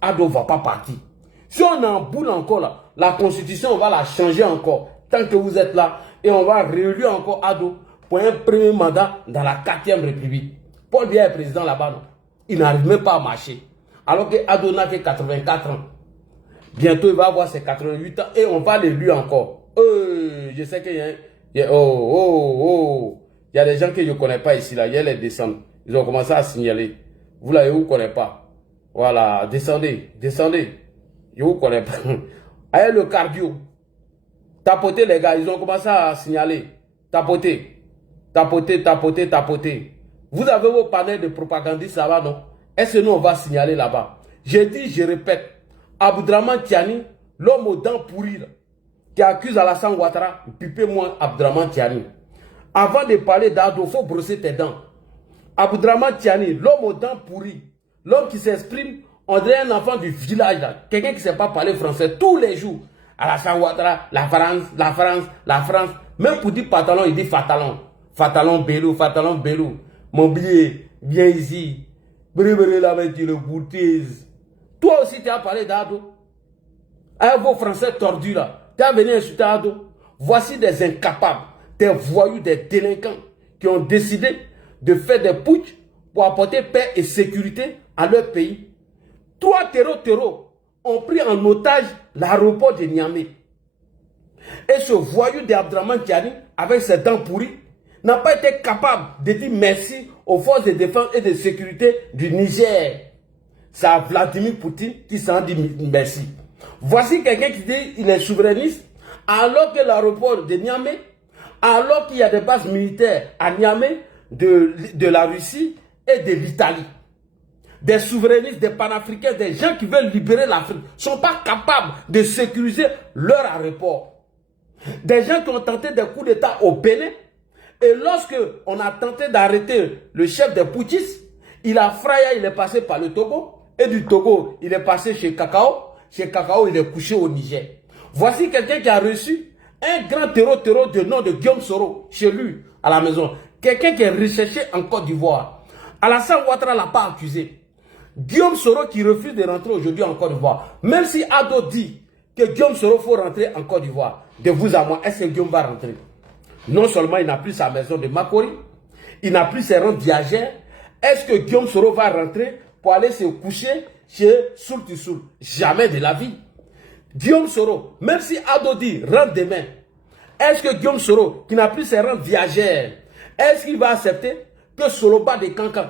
Ado ne va pas partir. Si on en boule encore là, la constitution, on va la changer encore. Tant que vous êtes là, et on va réélire encore Ado pour un premier mandat dans la 4e République. Paul Biya est président là-bas, non? Il n'arrive même pas à marcher. Alors que Ado n'a que 84 ans. Bientôt, il va avoir ses 88 ans et on va l'éluire encore. Je sais qu'il y a... Il y a des gens que je ne connais pas ici, là. Il y a les descendants. Ils ont commencé à signaler. Vous là, je ne vous connais pas. Voilà, descendez, descendez. Je ne vous connais pas. Allez, le cardio. Tapotez, les gars. Ils ont commencé à signaler. Tapotez. Tapotez, tapotez, tapotez. Vous avez vos panels de propagandistes là-bas, non? Est-ce que nous, on va signaler là-bas? Je dis, je répète. Abdraman Tiani, l'homme aux dents pourries, là, qui accuse Alassane Ouattara, pipez-moi Abdraman Tiani. Avant de parler d'Ado, il faut brosser tes dents. Abdraman Tiani, l'homme aux dents pourries, l'homme qui s'exprime, on dirait un enfant du village, quelqu'un qui ne sait pas parler français tous les jours. Alassane Ouattara, la France, la France, la France. Même pour dire pantalon, il dit fatalon. Fatalon Belou, fatalon Belou. Mon billet, viens ici. Bré là, mais tu le boutise. Toi aussi, tu as parlé d'Ado. Avec vos Français tordus là. Tu as venu insulter Ado. Voici des incapables, des voyous, des délinquants qui ont décidé de faire des putsch pour apporter paix et sécurité à leur pays. 3 terreaux ont pris en otage l'aéroport de Niamey. Et ce voyou d'Abdraman Tiani, avec ses dents pourries, n'a pas été capable de dire merci aux forces de défense et de sécurité du Niger. C'est à Vladimir Poutine qui s'en dit merci. Voici quelqu'un qui dit qu'il est souverainiste, alors que l'aéroport de Niamey, alors qu'il y a des bases militaires à Niamey de la Russie et de l'Italie. Des souverainistes, des panafricains, des gens qui veulent libérer l'Afrique, ne sont pas capables de sécuriser leur aéroport. Des gens qui ont tenté des coups d'État au Bénin, et lorsque on a tenté d'arrêter le chef des putschistes, il a frayé, il est passé par le Togo, et du Togo, il est passé chez Kakao. Chez Kakao, il est couché au Niger. Voici quelqu'un qui a reçu un grand terreau de nom de Guillaume Soro chez lui, à la maison. Quelqu'un qui est recherché en Côte d'Ivoire. Alassane Ouattara ne l'a pas accusé. Guillaume Soro qui refuse de rentrer aujourd'hui en Côte d'Ivoire. Même si Ado dit que Guillaume Soro faut rentrer en Côte d'Ivoire, de vous à moi, est-ce que Guillaume va rentrer? Non seulement il n'a plus sa maison de Makori, il n'a plus ses rentes viagères. Est-ce que Guillaume Soro va rentrer pour aller se coucher chez Soul to Soul? Jamais de la vie. Guillaume Soro, même si Ado dit rentre demain, est-ce que Guillaume Soro, qui n'a plus ses rentes viagères, est-ce qu'il va accepter que Soloba de Kankan,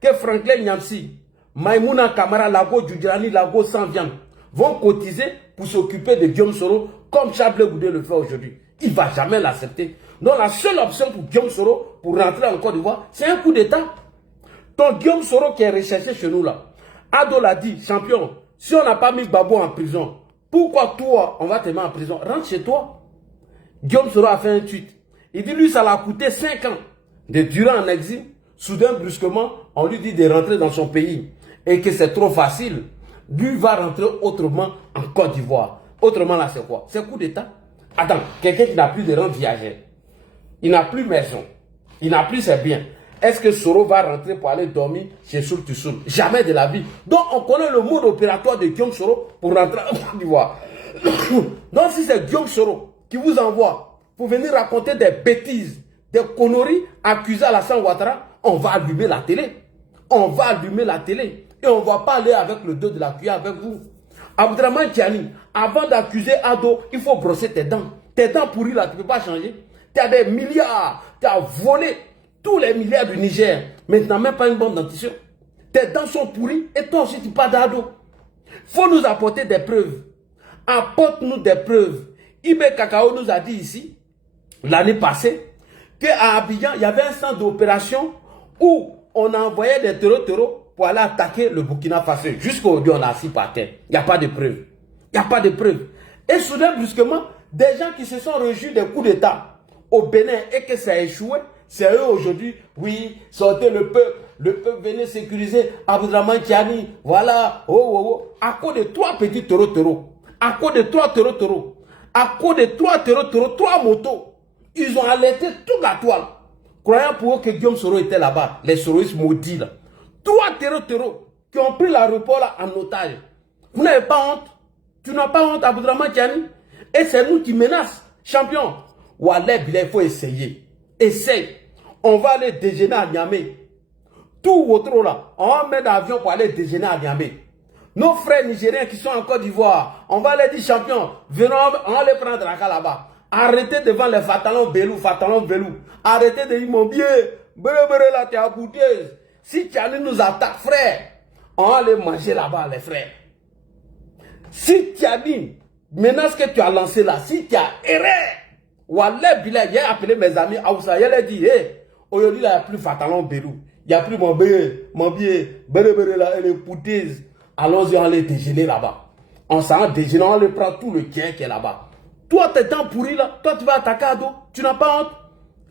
que Franklin Nyamsi, Maïmouna Kamara, Lago Djudjani, Lago sans viande, vont cotiser pour s'occuper de Guillaume Soro comme Chablé Goudé le fait aujourd'hui? Il ne va jamais l'accepter. Donc la seule option pour Guillaume Soro pour rentrer en Côte d'Ivoire, c'est un coup d'État. Donc Guillaume Soro qui est recherché chez nous là, Ado l'a dit, champion, si on n'a pas mis Babo en prison, pourquoi toi, on va te mettre en prison? Rentre chez toi. Guillaume Soro a fait un tweet. Il dit, lui, ça l'a coûté 5 ans de durer en exil. Soudain, brusquement, on lui dit de rentrer dans son pays. Et que c'est trop facile. Lui va rentrer autrement en Côte d'Ivoire. Autrement, là, c'est quoi? C'est coup d'État. Attends, quelqu'un qui n'a plus de rente viagère. Il n'a plus maison. Il n'a plus ses biens. Est-ce que Soro va rentrer pour aller dormir chez Soul to Soul? Jamais de la vie. Donc, on connaît le mode opératoire de Guillaume Soro pour rentrer en Côte d'Ivoire. Donc, si c'est Guillaume Soro qui vous envoie pour venir raconter des bêtises, des conneries, accuser Alassane Ouattara, on va allumer la télé. On va allumer la télé. Et on ne va pas aller avec le dos de la cuillère avec vous. Abdraman Tiani, avant d'accuser Ado, il faut brosser tes dents. Tes dents pourries là, tu ne peux pas changer. Tu as des milliards. Tu as volé tous les milliards du Niger. Mais tu n'as même pas une bonne dentition. Tes dents sont pourries et toi aussi tu parles d'Ado. Il faut nous apporter des preuves. Apporte-nous des preuves. Ibé Kakao nous a dit ici, l'année passée, qu'à Abidjan, il y avait un centre d'opération où on envoyait des terreaux pour aller attaquer le Burkina Faso. Jusqu'aujourd'hui, on a assis par terre. Il n'y a pas de preuves. Il n'y a pas de preuves. Et soudain, brusquement, des gens qui se sont réjouis des coups d'État au Bénin et que ça a échoué, c'est eux aujourd'hui, oui, sortez le peuple venait sécuriser Abdraman Tiani, voilà, à cause de 3 petits terreaux, à cause de 3 terreaux, à cause de 3 terreaux, 3 motos, ils ont alerté toute la toile, croyant pour eux que Guillaume Soro était là-bas, les soroistes maudits là. 3 terreaux qui ont pris l'aéroport là en otage. Vous n'avez pas honte? Tu n'as pas honte, Abdraman Tiani? Et c'est nous qui menaçons, champion. Wallah, il faut essayer. Essaye. On va aller déjeuner à Niamey. Tout votre là, on va mettre l'avion pour aller déjeuner à Niamey. Nos frères nigériens qui sont en Côte d'Ivoire, on va les dire champion, venons, on va les prendre là-bas. Arrêtez devant les Fatalon Belou. Arrêtez de dire mon billet, là, tu es à bouteille. Si Tiani nous attaque, frère, on va les manger là-bas, les frères. Si Tiani, menace que tu as lancé là, si tu as erré, Wallah Bilal, j'ai appelé mes amis Aoussa, il a dit, hey, aujourd'hui, il n'y a plus Fatalon Belou. Il n'y a plus mon billet, là, et les poutaises. Allons-y, on les déjeuner là-bas. On s'en déjeuner, on les prend tout le gain qui est là-bas. Toi, t'es tant pourri là, toi, tu vas attaquer à dos, tu n'as pas honte.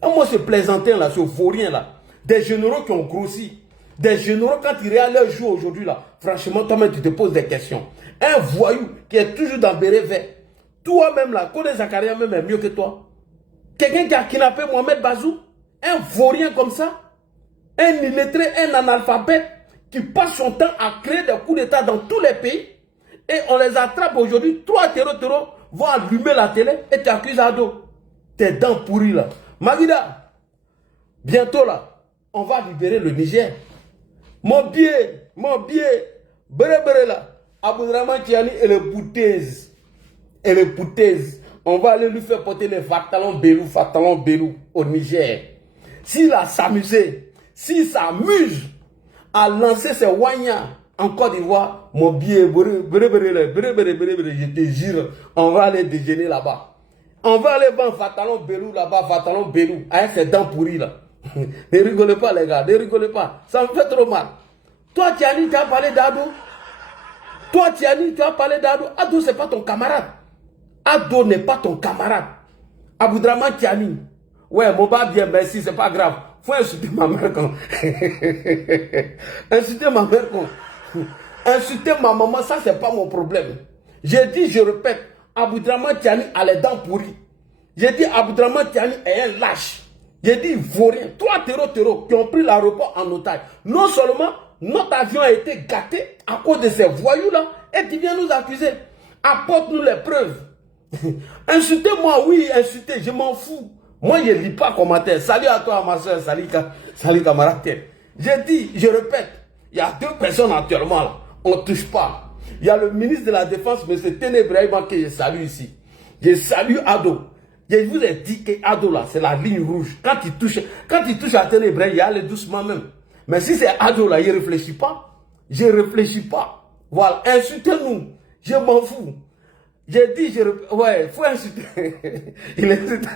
Et moi, ce plaisantin là, ce vaurien là, des généraux qui ont grossi, des généraux, quand ils réalisent leur jour aujourd'hui là, franchement, toi-même, tu te poses des questions. Un voyou qui est toujours dans béret vert, toi-même là, Kodé Zakaria même est mieux que toi. Quelqu'un qui a kidnappé Mohamed Bazoum, un vaurien comme ça, un illettré, un analphabète, qui passe son temps à créer des coups d'État dans tous les pays, et on les attrape aujourd'hui, 3 terreaux vont allumer la télé et t'accuses à dos. Tes dents pourries là. Magida, bientôt là, on va libérer le Niger. Mon billet, béré là, Abdraman Tiani et les boutaises. On va aller lui faire porter les Fatalon Belou au Niger. S'il a s'amusé, s'il s'amuse à lancer ses wagnas en Côte d'Ivoire, mon billet, je te jure, on va aller déjeuner là-bas. On va aller vendre Fatalon Belou là-bas, avec ses dents pourries là. Ne rigolez pas les gars, ne rigolez pas. Ça me fait trop mal. Toi Tiani, tu as parlé d'Ado. Ado, c'est pas ton camarade. Ado n'est pas ton camarade. Abdraman Tiani. Ouais, mon bas bien, merci, c'est pas grave. Faut insulter ma mère quand. Insulter ma maman, ça c'est pas mon problème. J'ai dit, je répète, Abdraman Tiani a les dents pourries. J'ai dit, Abdraman Tiani est un lâche. J'ai dit, vaurien. 3 terreaux qui ont pris l'aéroport en otage. Non seulement notre avion a été gâté à cause de ces voyous-là, et tu viens nous accuser. Apporte-nous les preuves. Insultez-moi, oui, insultez, je m'en fous. Moi, je ne lis pas commentaire. Salut à toi, ma soeur, salut camarade. J'ai dit, je répète, il y a 2 personnes actuellement là. On ne touche pas. Il y a le ministre de la Défense, M. Ténébraïba, que je salue ici. Je salue Ado. Je vous ai dit que Ado là, c'est la ligne rouge. Quand il touche à Ténébraïba, il allait doucement même. Mais si c'est Ado là, il ne réfléchit pas. Je ne réfléchis pas. Voilà, insultez-nous. Je m'en fous. J'ai dit, ouais, faut insulter. Il insulte.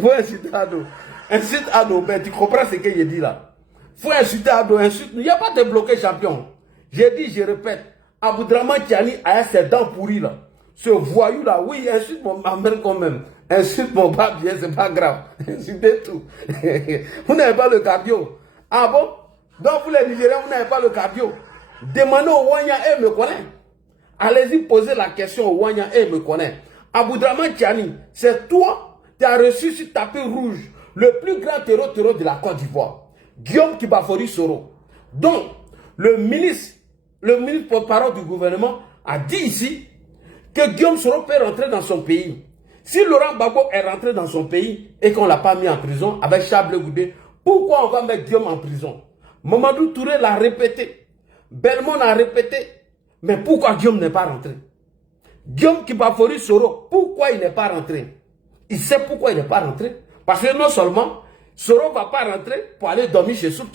Faut insulter Ado. Insulte Ado, mais tu comprends ce que j'ai dit là. Faut insulter Ado, insulte. Il n'y a pas de bloqué champion. J'ai dit, je répète, Abdraman Tiani a ses dents pourries là. Ce voyou là, oui, insulte ma mère quand même. Insulte mon papa bien, c'est pas grave. Insultez tout. Vous n'avez pas le cardio. Ah bon? Donc vous les Nigériens, vous n'avez pas le cardio. Demandez au Wanya, elle me connaît. Allez-y poser la question au Wanya, elle me connaît. Abdraman Tiani, c'est toi qui as reçu sur tapis rouge le plus grand terreau de la Côte d'Ivoire. Guillaume Kibafori Soro. Donc, le ministre porte-parole du gouvernement a dit ici que Guillaume Soro peut rentrer dans son pays. Si Laurent Gbagbo est rentré dans son pays et qu'on ne l'a pas mis en prison avec Charles Goudé, pourquoi on va mettre Guillaume en prison? Mamadou Touré l'a répété. Belmont a répété. Mais pourquoi Guillaume n'est pas rentré? Guillaume Kibafori Soro, pourquoi il n'est pas rentré? Il sait pourquoi il n'est pas rentré. Parce que non seulement Soro ne va pas rentrer pour aller dormir chez Soul.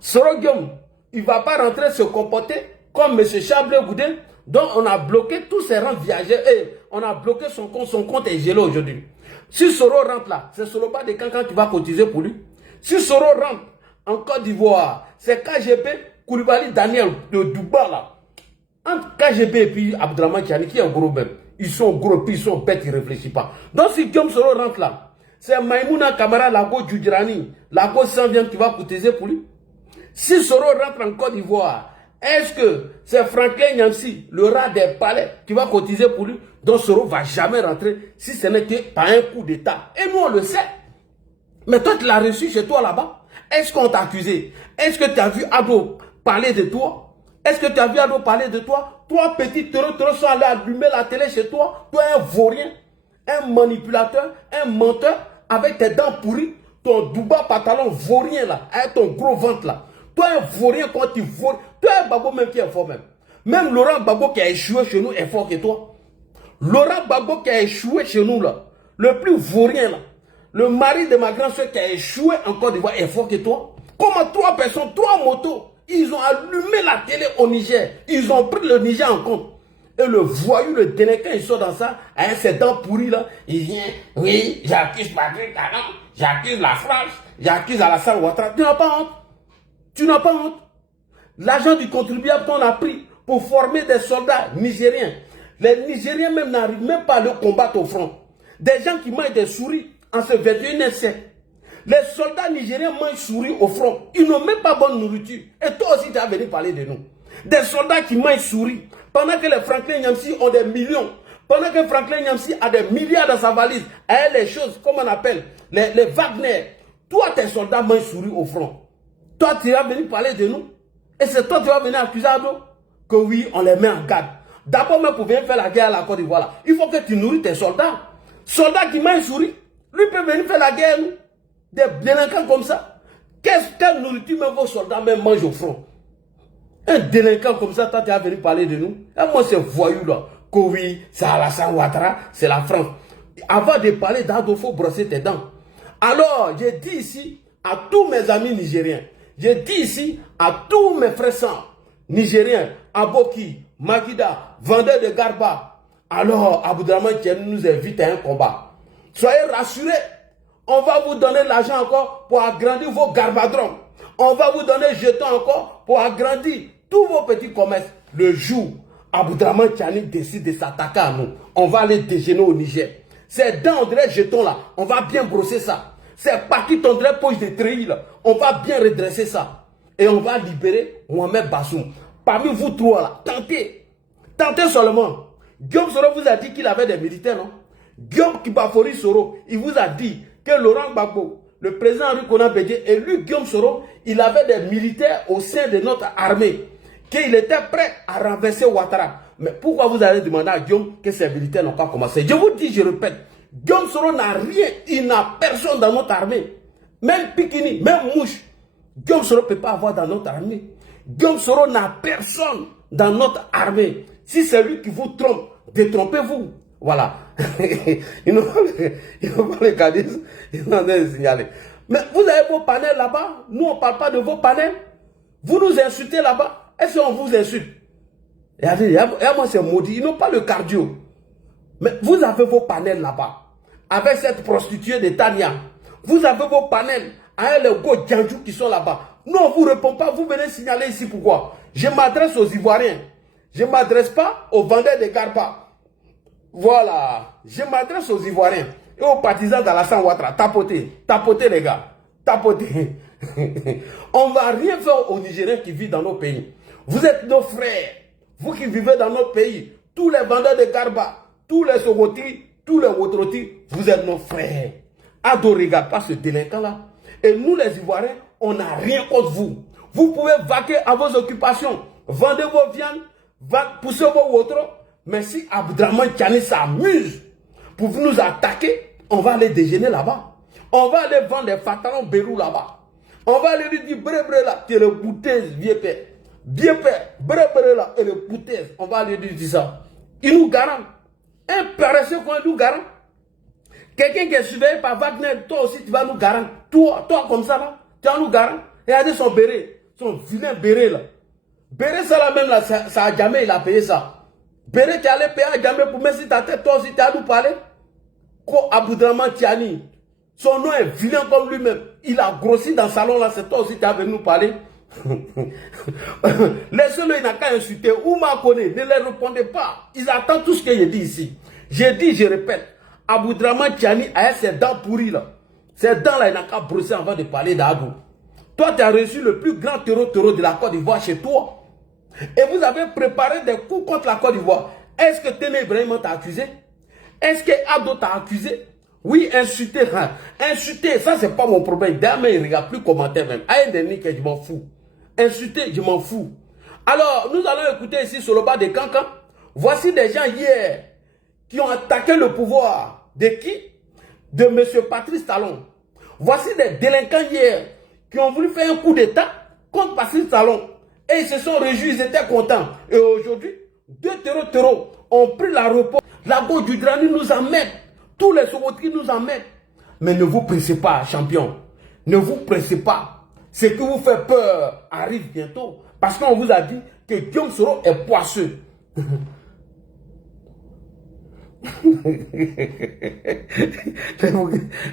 Soro Guillaume, il ne va pas rentrer se comporter comme M. Charles Goudé, dont on a bloqué tous ses rentes viagers et on a bloqué son compte est gelé aujourd'hui. Si Soro rentre là, c'est Soro pas de Cancan qui va cotiser pour lui. Si Soro rentre en Côte d'Ivoire, c'est KGB, Koulibaly, Daniel de Duba là. Entre KGB et puis Abdraman Tiani, qui est un gros même. Ils sont gros, puis ils sont bêtes, ils ne réfléchissent pas. Donc si Guillaume Soro rentre là, c'est Maïmouna Kamara, Lago Djudjirani, Lago Sanvian qui va cotiser pour lui. Si Soro rentre en Côte d'Ivoire, est-ce que c'est Franklin Nyamsi, le rat des palais, qui va cotiser pour lui? Donc Soro ne va jamais rentrer si ce n'est que par un coup d'État. Et nous on le sait. Mais toi tu l'as reçu chez toi là-bas. Est-ce qu'on t'a accusé? Est-ce que tu as vu Ado parler de toi? Est-ce que tu as vu Ado parler de toi? Toi, petit tero, sont allés allumer la télé chez toi. Toi, un vaurien, un manipulateur, un menteur, avec tes dents pourries, ton douba pantalon vaurien là, avec ton gros ventre là. Toi, un vaurien quand tu voles. Toi, un babo même qui est fort même. Même Laurent Gbagbo qui a échoué chez nous est fort que toi. Laurent Gbagbo qui a échoué chez nous là, le plus vaurien là, le mari de ma grande soeur qui a échoué en Côte d'Ivoire est fort que toi. Comment 3 personnes, 3 motos, ils ont allumé la télé au Niger. Ils ont pris le Niger en compte. Et le voyou, le délinquant, il sort dans ça, avec ses dents pourries là. Il vient, oui, j'accuse Patrick Talon, j'accuse la France, j'accuse Alassane Ouattara. Tu n'as pas honte. Tu n'as pas honte. L'argent du contribuable qu'on a pris pour former des soldats nigériens. Les Nigériens même n'arrivent même pas à le combattre au front. Des gens qui mangent des souris en ce 21e siècle. Les soldats nigériens mangent souris au front. Ils n'ont même pas bonne nourriture. Et toi aussi, tu as venu parler de nous. Des soldats qui mangent souris. Pendant que les Franklin Nyamsi ont des millions. Pendant que Franklin Nyamsi a des milliards dans sa valise. Et les choses, comme on appelle, les Wagner. Toi, tes soldats mangent souris au front. Toi, tu vas venir parler de nous. Et c'est toi qui vas venir accuser Ado que oui, on les met en garde. D'abord, même pour venir faire la guerre à la Côte d'Ivoire, il faut que tu nourris tes soldats. Soldats qui mangent souris, lui peut venir faire la guerre, nous. Des délinquants comme ça. Quelle nourriture même vos soldats même mangent au front? Un délinquant comme ça, toi, tu vas venir parler de nous. Et moi, c'est voyou là. Que oui, c'est Alassane Ouattara, c'est la France. Avant de parler d'Ado, il faut brosser tes dents. Alors, j'ai dit ici à tous mes amis nigériens, j'ai dit ici à tous mes frères nigériens, Aboki, Magida, vendeur de Garba. Alors, Aboudraman Tiani nous invite à un combat. Soyez rassurés, on va vous donner l'argent encore pour agrandir vos garbadromes. On va vous donner jetons encore pour agrandir tous vos petits commerces. Le jour, Aboudraman Tiani décide de s'attaquer à nous. On va aller déjeuner au Niger. C'est dans André jetons là, on va bien brosser ça. C'est parti ton André poche de treillis là, on va bien redresser ça. Et on va libérer Mohamed Bassoum. Parmi vous trois là, tentez seulement. Guillaume Soro vous a dit qu'il avait des militaires, non? Guillaume Kibafori Soro, il vous a dit que Laurent Gbagbo, le président Henri Konan Bédié, et lui, Guillaume Soro, il avait des militaires au sein de notre armée, qu'il était prêt à renverser Ouattara. Mais pourquoi vous allez demander à Guillaume que ces militaires n'ont pas commencé? Je vous dis, je répète, Guillaume Soro n'a rien, il n'a personne dans notre armée. Même Pikini, même Mouche, Guillaume Soro ne peut pas avoir dans notre armée. Guillaume Soro n'a personne dans notre armée. Si c'est lui qui vous trompe, détrompez-vous. Voilà. Ils n'ont pas les cadistes, ils ont signalé. Mais vous avez vos panels là-bas. Nous, on ne parle pas de vos panels. Vous nous insultez là-bas. Est-ce qu'on vous insulte? Et moi, c'est maudit. Ils n'ont pas le cardio. Mais vous avez vos panels là-bas. Avec cette prostituée de Tania. Vous avez vos panels avec les gros Djandjou qui sont là-bas. Non, on ne vous répond pas. Vous venez signaler ici pourquoi. Je m'adresse aux Ivoiriens. Je ne m'adresse pas aux vendeurs de Garba. Voilà. Je m'adresse aux Ivoiriens et aux partisans d'Alassane Ouattara. Tapotez les gars. Tapotez. On ne va rien faire aux Nigériens qui vivent dans nos pays. Vous êtes nos frères. Vous qui vivez dans notre pays. Tous les vendeurs de Garba, tous les Sogoti, tous les Wotroti, vous êtes nos frères. Ado, regarde pas ce délinquant-là. Et nous, les Ivoiriens, on n'a rien contre vous. Vous pouvez vaquer à vos occupations. Vendez vos viandes, poussez vos Wotros. Mais si Aboudraman Tiani s'amuse pour nous attaquer, on va aller déjeuner là-bas. On va aller vendre des fatalons Bérou là-bas. On va aller lui dire, bré là, tu es le bouteille, vieux père. Vieux père, bré là, et le bouteille. On va aller lui dire ça. Il nous garant. Un paresseux qu'on nous garant. Quelqu'un qui est surveillé par Wagner, toi aussi tu vas nous garant. Toi comme ça là, tu vas nous garant. Regardez son béret, son vilain béret là. Béret ça là même là, ça a jamais il a payé ça. Béret qui allait payer à jamais pour mettre sur ta tête, toi aussi tu as nous parler. Ko Aboudraman Tiani, son nom est vilain comme lui-même. Il a grossi dans le salon là, c'est toi aussi tu as venu nous parler. Laissez-le, il n'a qu'à insulter. Ou m'a connaît, ne les répondez pas. Ils attendent tout ce que j'ai dit ici. J'ai dit, je répète, Aboudraman Tiani a ses dents pourries là. Ces dents là, il n'a qu'à brosser avant de parler d'Abou. Toi, tu as reçu le plus grand terreau de la Côte d'Ivoire chez toi. Et vous avez préparé des coups contre la Côte d'Ivoire. Est-ce que Téné Ibrahim t'a accusé? Est-ce que Ado t'a accusé? Oui, insulter, hein. Insulter, ça c'est pas mon problème. D'ailleurs, il ne regarde plus commentaire même. Aïe, je m'en fous. Insulter, je m'en fous. Alors, nous allons écouter ici sur le bas de Cancan. Voici des gens hier qui ont attaqué le pouvoir. De qui? De M. Patrice Talon. Voici des délinquants hier qui ont voulu faire un coup d'état contre Patrice Talon. Et ils se sont réjouis, ils étaient contents. Et aujourd'hui, deux terreaux ont pris l'aéroport. La gauche du Drani nous emmène. Tous les Sowotriques nous emmènent. Mais ne vous pressez pas, champion. Ne vous pressez pas. Ce qui vous fait peur arrive bientôt. Parce qu'on vous a dit que Guillaume Soro est poisseux.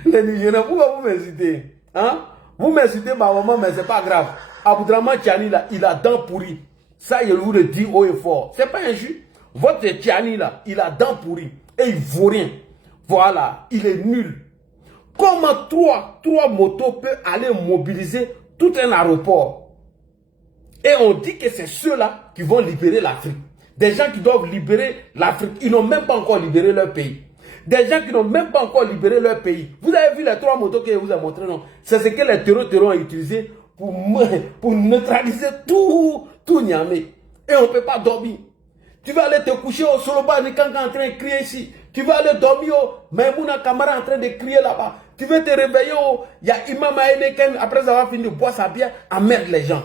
Les Nigériens, pourquoi vous m'insultez? Hein? Vous m'insultez ma maman, mais c'est pas grave. Aboudraman Tiani, là, il a dents pourries. Ça, je vous le dis haut et fort. C'est pas un jus. Votre Tiani, là, il a dents pourries. Et il vaut rien. Voilà, il est nul. Comment trois motos peuvent aller mobiliser tout un aéroport? Et on dit que c'est ceux-là qui vont libérer l'Afrique. Des gens qui doivent libérer l'Afrique. Ils n'ont même pas encore libéré leur pays. Des gens qui n'ont même pas encore libéré leur pays. Vous avez vu les 3 motos que je vous ai montrées, non? C'est ce que les terroristes ont utilisé pour neutraliser tout Niamey. Et on ne peut pas dormir. Tu vas aller te coucher au Soloba Nikanka en train de crier ici. Tu vas aller dormir au Maimouna Kamara en train de crier là-bas. Tu veux te réveiller au... Il y a Imam Aeneken, après avoir fini de boire sa bière, à mettre les gens.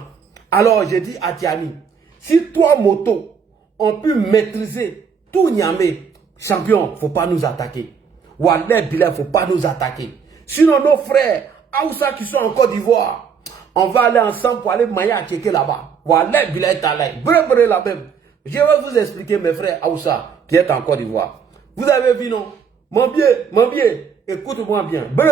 Alors, j'ai dit à Tiani, si 3 motos ont pu maîtriser tout Niamey, champion, il ne faut pas nous attaquer. Wallet Bilal, il ne faut pas nous attaquer. Sinon, nos frères, Aoussa qui sont en Côte d'Ivoire, on va aller ensemble pour aller mailler à Kéké là-bas. Wallet Bilal est allé. Bref, la même. Je vais vous expliquer, mes frères Aoussa, qui est en Côte d'Ivoire. Vous avez vu, non? Mon biais, écoute-moi bien. Bré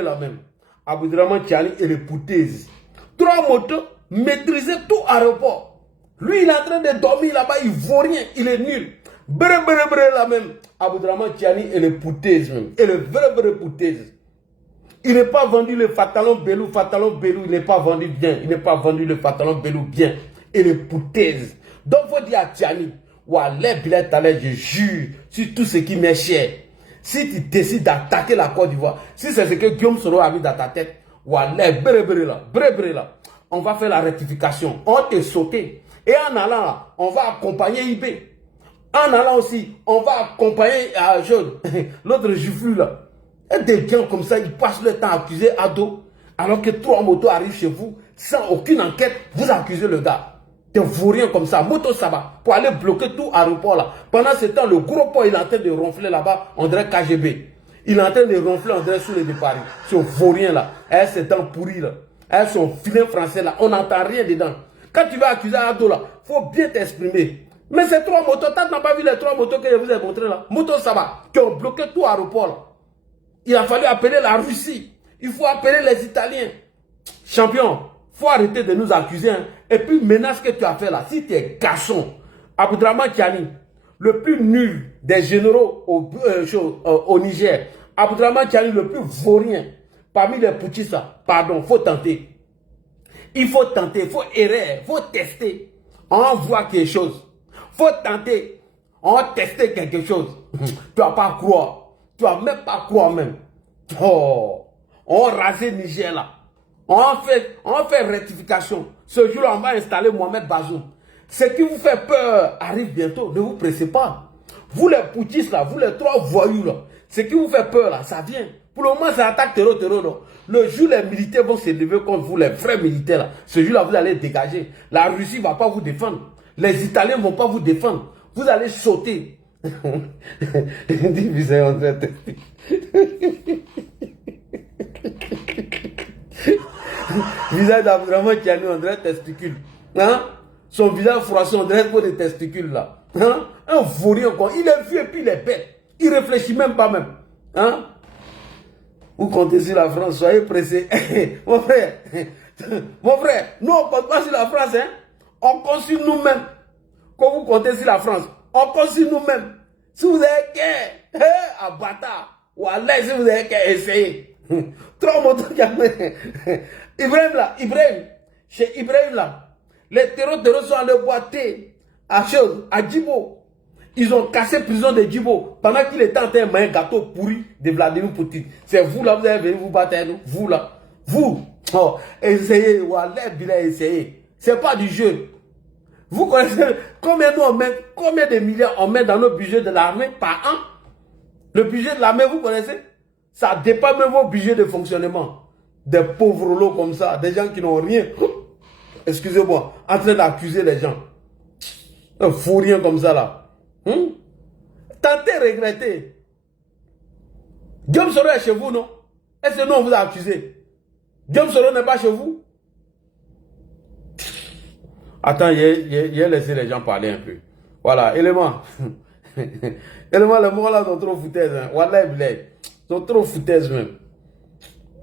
là même. Aboudraman Tiani et les Poutaises. 3 motos, maîtriser tout aéroport. Lui, il est en train de dormir là-bas, il ne vaut rien, il est nul. Bré là même. Aboudraman Tiani et les Poutaises même. Et le vrai Poutaises. Il n'est pas vendu le Fatalon Belou, il n'est pas vendu bien. Il n'est pas vendu le Fatalon Belou bien. Et les Poutaises. Donc, il faut dire à Tiani, Wallet Bilal Talé, je jure, sur tout ce qui m'est cher. Si tu décides d'attaquer la Côte d'Ivoire, si c'est ce que Guillaume Soro a mis dans ta tête, Wallet, bré là, on va faire la rectification. On te sauter. Et en allant là, on va accompagner IB. En allant aussi, on va accompagner l'autre Jufu là. Et des gens comme ça, ils passent le temps à accuser Ado, alors que 3 motos arrivent chez vous, sans aucune enquête, vous accusez le gars. De vous rien comme ça, moto Saba, pour aller bloquer tout l'aéroport là. Pendant ce temps, le gros port, il est en train de ronfler là-bas, on dirait KGB. Il est en train de ronfler, on dirait sous les départs. Ce vaurien là, elles ses dents pourries là, elles sont filins français là, on n'entend rien dedans. Quand tu vas accuser Ado là, il faut bien t'exprimer. Mais ces 3 motos, tu n'as pas vu les 3 motos que je vous ai montrées là, moto Saba, qui ont bloqué tout l'aéroport là. Il a fallu appeler la Russie, il faut appeler les Italiens. Champion, il faut arrêter de nous accuser. Hein. Et puis maintenant, ce que tu as fait là, si tu es garçon, Aboudraman Tiani, le plus nul des généraux au Niger, Aboudraman Tiani, le plus vaurien parmi les poutistes, pardon, il faut tenter. Il faut tenter, il faut errer, il faut tester. On voit quelque chose. Il faut tenter. On va tester quelque chose. Tu ne vas pas croire. Tu ne vas même pas croire même. Oh, on va raser Niger là. On fait rectification. Ce jour-là, on va installer Mohamed Bazoum. Ce qui vous fait peur arrive bientôt. Ne vous pressez pas. Vous les poutistes là, vous les 3 voyous là, ce qui vous fait peur là, ça vient. Pour le moment, c'est attaque terreau. Le jour les militaires vont se lever contre vous, les vrais militaires là. Ce jour-là, vous allez dégager. La Russie ne va pas vous défendre. Les Italiens ne vont pas vous défendre. Vous allez sauter. Visage d'Aboudraman Tiani, on dirait testicule. Hein? Son visage froissé, on dirait pour des testicules là. Hein? Un vaurien encore. Il est vieux et puis il est bête. Il ne réfléchit même pas même. Hein? Vous comptez sur la France, soyez pressés. Mon frère, nous on ne compte pas sur la France. Hein? On compte sur nous-mêmes. Quand vous comptez sur la France, on compte sur nous-mêmes. Si vous avez qu'un bâtard, ou à l'aise, si vous avez qu'à essayer. 3 motos qui chez Ibrahim là, les terreaux sont allés boiter à Djibo. Ils ont cassé prison de Djibo pendant qu'il était en train de manger un gâteau pourri de Vladimir Poutine. C'est vous là, vous avez venu vous battre, vous là. Vous, oh, essayez, Wallah, essayez. C'est pas du jeu. Vous connaissez combien de milliards on met dans le budget de l'armée par an? Le budget de l'armée, vous connaissez? Ça dépasse même vos budgets de fonctionnement. Des pauvres lots comme ça, des gens qui n'ont rien. Excusez-moi, en train d'accuser les gens. Un fou rien comme ça là. Tentez regretter. Guillaume Soro est chez vous, non? Est-ce que nous on vous a accusé? Guillaume Soro n'est pas chez vous? Attends, il a laissé les gens parler un peu. Voilà, élément. Élément, les mots là sont trop foutaises. Hein. Wallah, ils sont trop foutaises même.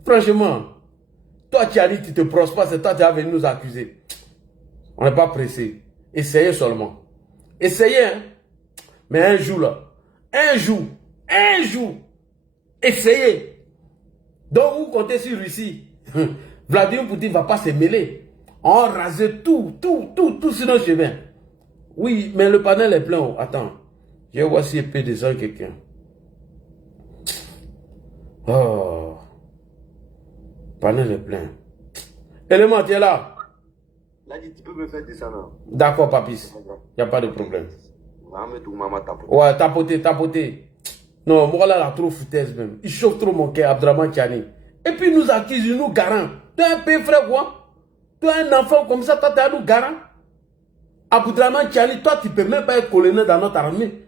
Franchement, toi qui as dit que tu te prospères, c'est toi qui as venu nous accuser. On n'est pas pressé. Essayez seulement. Essayez, hein. Mais un jour là, un jour, essayez. Donc vous comptez sur Russie. Vladimir Poutine ne va pas se mêler. On rase tout sur nos chemins. Oui, mais le panel est plein. Attends, je vais voir si je peux descendre quelqu'un. Oh, le panel est plein. Élément, tu es là? Là, tu peux me faire descendre. D'accord, papis. Il n'y a pas de problème. Ouais, tapoter. Non, moi là, la trop foutaise même. Il chauffe trop mon cœur, Abdraman Tchani. Et puis il nous accuse, il nous garant. Tu es un père frère quoi? Tu es un enfant comme ça, toi tu es un nous garant. Abdraman Tchani, toi tu ne peux même pas être colonel dans notre armée.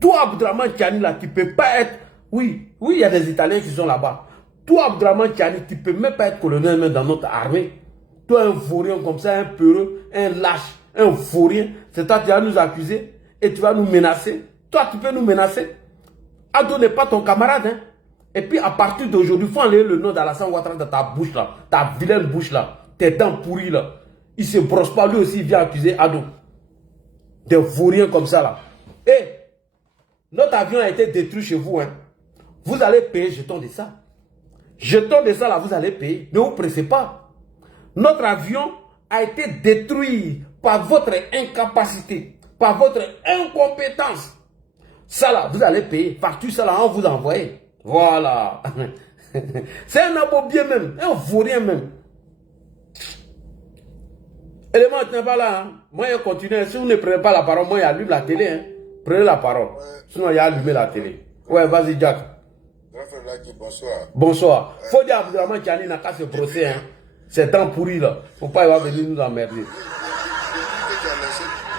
Toi Abdraman Tchani là, tu ne peux pas être... Oui, il y a des Italiens qui sont là-bas. Toi Abdraman Tchani, tu ne peux même pas être colonel même dans notre armée. Toi un vaurien comme ça, un peureux, un lâche, un vaurien. C'est toi qui vas nous accuser et tu vas nous menacer. Toi tu peux nous menacer. Ado n'est pas ton camarade. Hein? Et puis à partir d'aujourd'hui, il faut enlever le nom d'Alassane Ouattara de ta bouche là. Ta vilaine bouche là. Tes dents pourries là. Il se brosse pas, lui aussi il vient accuser Ado. Des vauriens comme ça là. Et notre avion a été détruit chez vous. Hein? Vous allez payer jeton de ça. Jeton de ça là, vous allez payer. Ne vous pressez pas. Notre avion a été détruit par votre incapacité, par votre incompétence. Ça là, vous allez payer. Facture ça là, on vous envoie. Voilà. C'est un abo bien même, un vaurien même. Élément, tu n'es pas là. Hein? Moi, je continue. Si vous ne prenez pas la parole, moi, j'allume la télé. Hein? Prenez la parole. Sinon, il y a allumé la télé. Ouais, vas-y, Jack. Bonsoir. Bonsoir. Faut dire vraiment qu'il y a qu'à se brosser. Hein? C'est temps pourri là. Faut pas y avoir venir nous emmerder.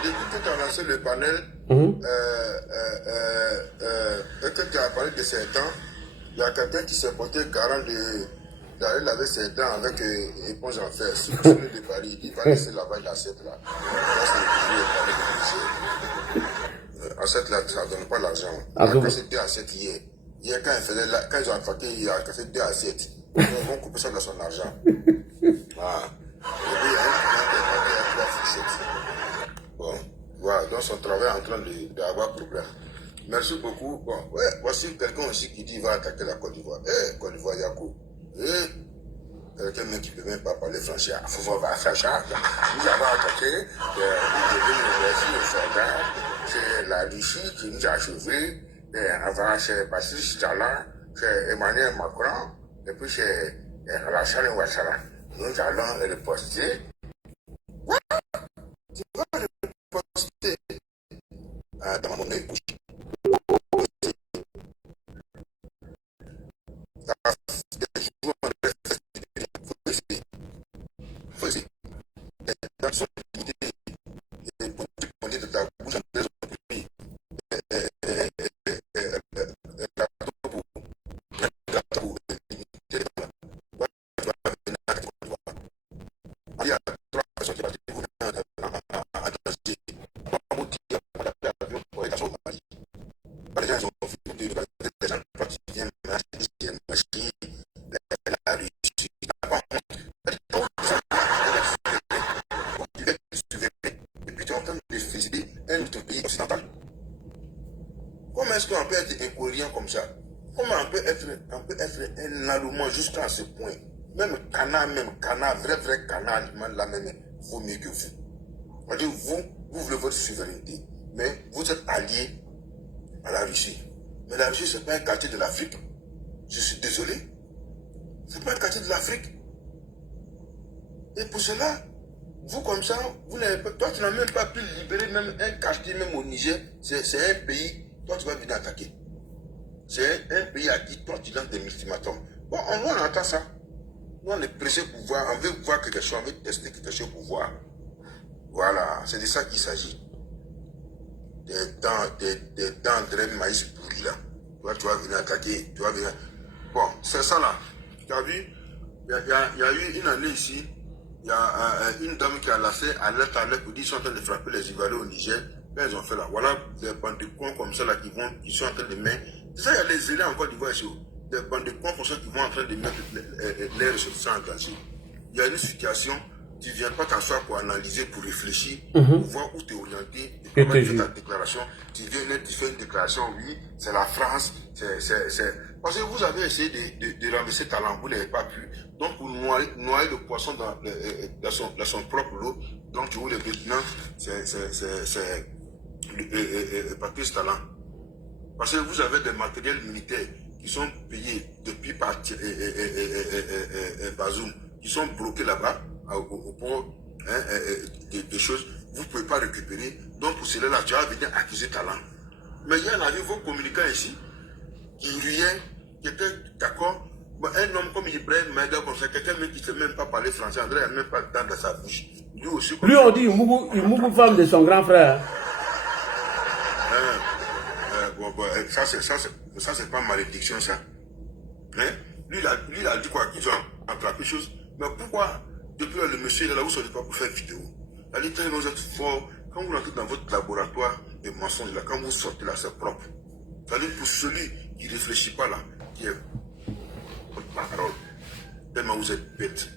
Depuis que tu as lancé le panel, et que tu as parlé de ses dents, il y a quelqu'un qui s'est porté garant d'aller laver ses dents avec éponge en fer. Sur le de Paris, il va laisser là-bas l'assiette là. Assiette là, ça ne donne pas l'argent. Il a cassé 2 assiettes hier. Hier, quand ils ont attrapé, il a cassé 2 assiettes. Ils vont couper ça dans son argent. Ah. Et puis, il y a un 3 fichettes. Bon, voilà, donc son travail est en train d'avoir problème. Merci beaucoup. Bon, ouais, voici quelqu'un aussi qui dit qu'il va attaquer la Côte d'Ivoire. Côte d'Ivoire, Yako. Quelqu'un même qui ne peut même pas parler français. Il faut voir ça. Nous avons attaqué les soldats. C'est la Russie qui nous a achevés. Avant, c'est Patrice Talon, c'est Emmanuel Macron, et puis c'est Alassane Ouattara. Nous allons le poster. Quoi? Tu vas le poster dans mon écoute. Comment est-ce qu'on peut être écolien comme ça? Comment on peut être un allemand jusqu'à ce point? Même canard, vrai canard, là même, vaut mieux que vous. On dit, vous voulez votre souveraineté. mais vous êtes alliés à la Russie. Mais la Russie, ce n'est pas un quartier de l'Afrique. Je suis désolé. Ce n'est pas un quartier de l'Afrique. Et pour cela, vous comme ça, vous n'avez pas, toi tu n'as même pas pu libérer même un quartier, même au Niger. C'est un pays, toi tu vas venir attaquer. C'est un pays à qui toi tu lances des ultimatums. Bon, on entend ça. Nous on est pressé pour voir, on veut voir quelque chose, on veut tester quelque chose pour voir. Voilà, c'est de ça qu'il s'agit. Des dents de maïs pourri là. Toi tu vas venir attaquer, tu vas venir. Bon, c'est ça là. Tu as vu, il y a eu une année ici. Il y a une dame qui a lancé alerte pour dire qu'ils sont en train de frapper les Ivoiriens au Niger. Quand ils ont fait là, voilà des bandes de cons comme ça là qui sont en train de mettre. C'est ça, il y a les élèves encore d'Ivoire ici. Des bandes de cons comme ça qui vont en train de mettre les ressources en danger. Il y a une situation, tu ne viens pas t'asseoir pour analyser, pour réfléchir, pour voir où tu es orienté, et comment tu fais ta déclaration. Tu viens tu fais une déclaration, oui, c'est la France, Parce que vous avez essayé de renverser Talent, vous n'avez pas pu. Donc, vous noyez le poisson dans son propre lot. Donc, tu vois, maintenant, c'est Patrice Talent. Parce que vous avez des matériels militaires qui sont payés depuis par Bazoum, qui sont bloqués là-bas, au port des choses. Vous ne pouvez pas récupérer. Donc, pour cela, là, tu vas venir accuser Talent. Mais il y en a vos communicants ici qui riaient, qui étaient d'accord. Un homme comme Ibrahim Maïda, comme ça, quelqu'un qui ne sait même pas parler français, André n'a même pas de dents dans sa bouche. Lui aussi. Lui, on dit, il mougou femme de son grand frère. Ça, c'est pas malédiction, ça. Hein? Lui, il a dit quoi? Qu'ils ont attrapé chose. Mais pourquoi, depuis là, le monsieur, il est là, vous ne sortez pas pour faire vidéo? Il a dit, quand vous êtes fort, quand vous rentrez dans votre laboratoire de mensonges, là, quand vous sortez là, c'est propre. C'est-à-dire pour celui qui ne réfléchit pas là, qui est votre parole, tellement vous êtes bête,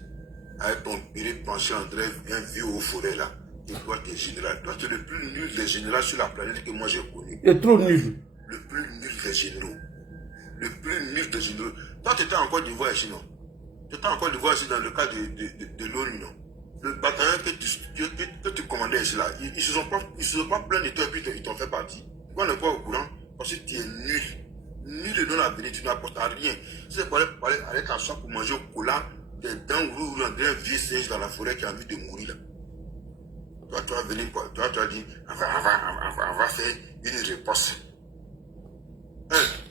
avec ton béret penché en rêve, un vieux au forêt là, et toi tu es général. Toi tu es le plus nul des généraux sur la planète que moi j'ai connu. Il est trop nul. Le plus nul des généraux. Le plus nul des généraux. Toi tu étais en Côte d'Ivoire ici, non? Tu étais en Côte d'Ivoire ici dans le cas de l'ONU, non? Le bataillon que tu commandais ici là, ils ne se sont pas plaints de toi et puis ils t'ont fait partie. Pourquoi on n'est pas au courant? Parce que tu es nul. Nul et non avenir, tu n'apportes rien. Si c'est pour aller t'asseoir pour manger au cola, tes dents rouges, un vieux singe dans la forêt qui a envie de mourir là. Toi, tu vas venir, tu vas dire, on va faire une réponse.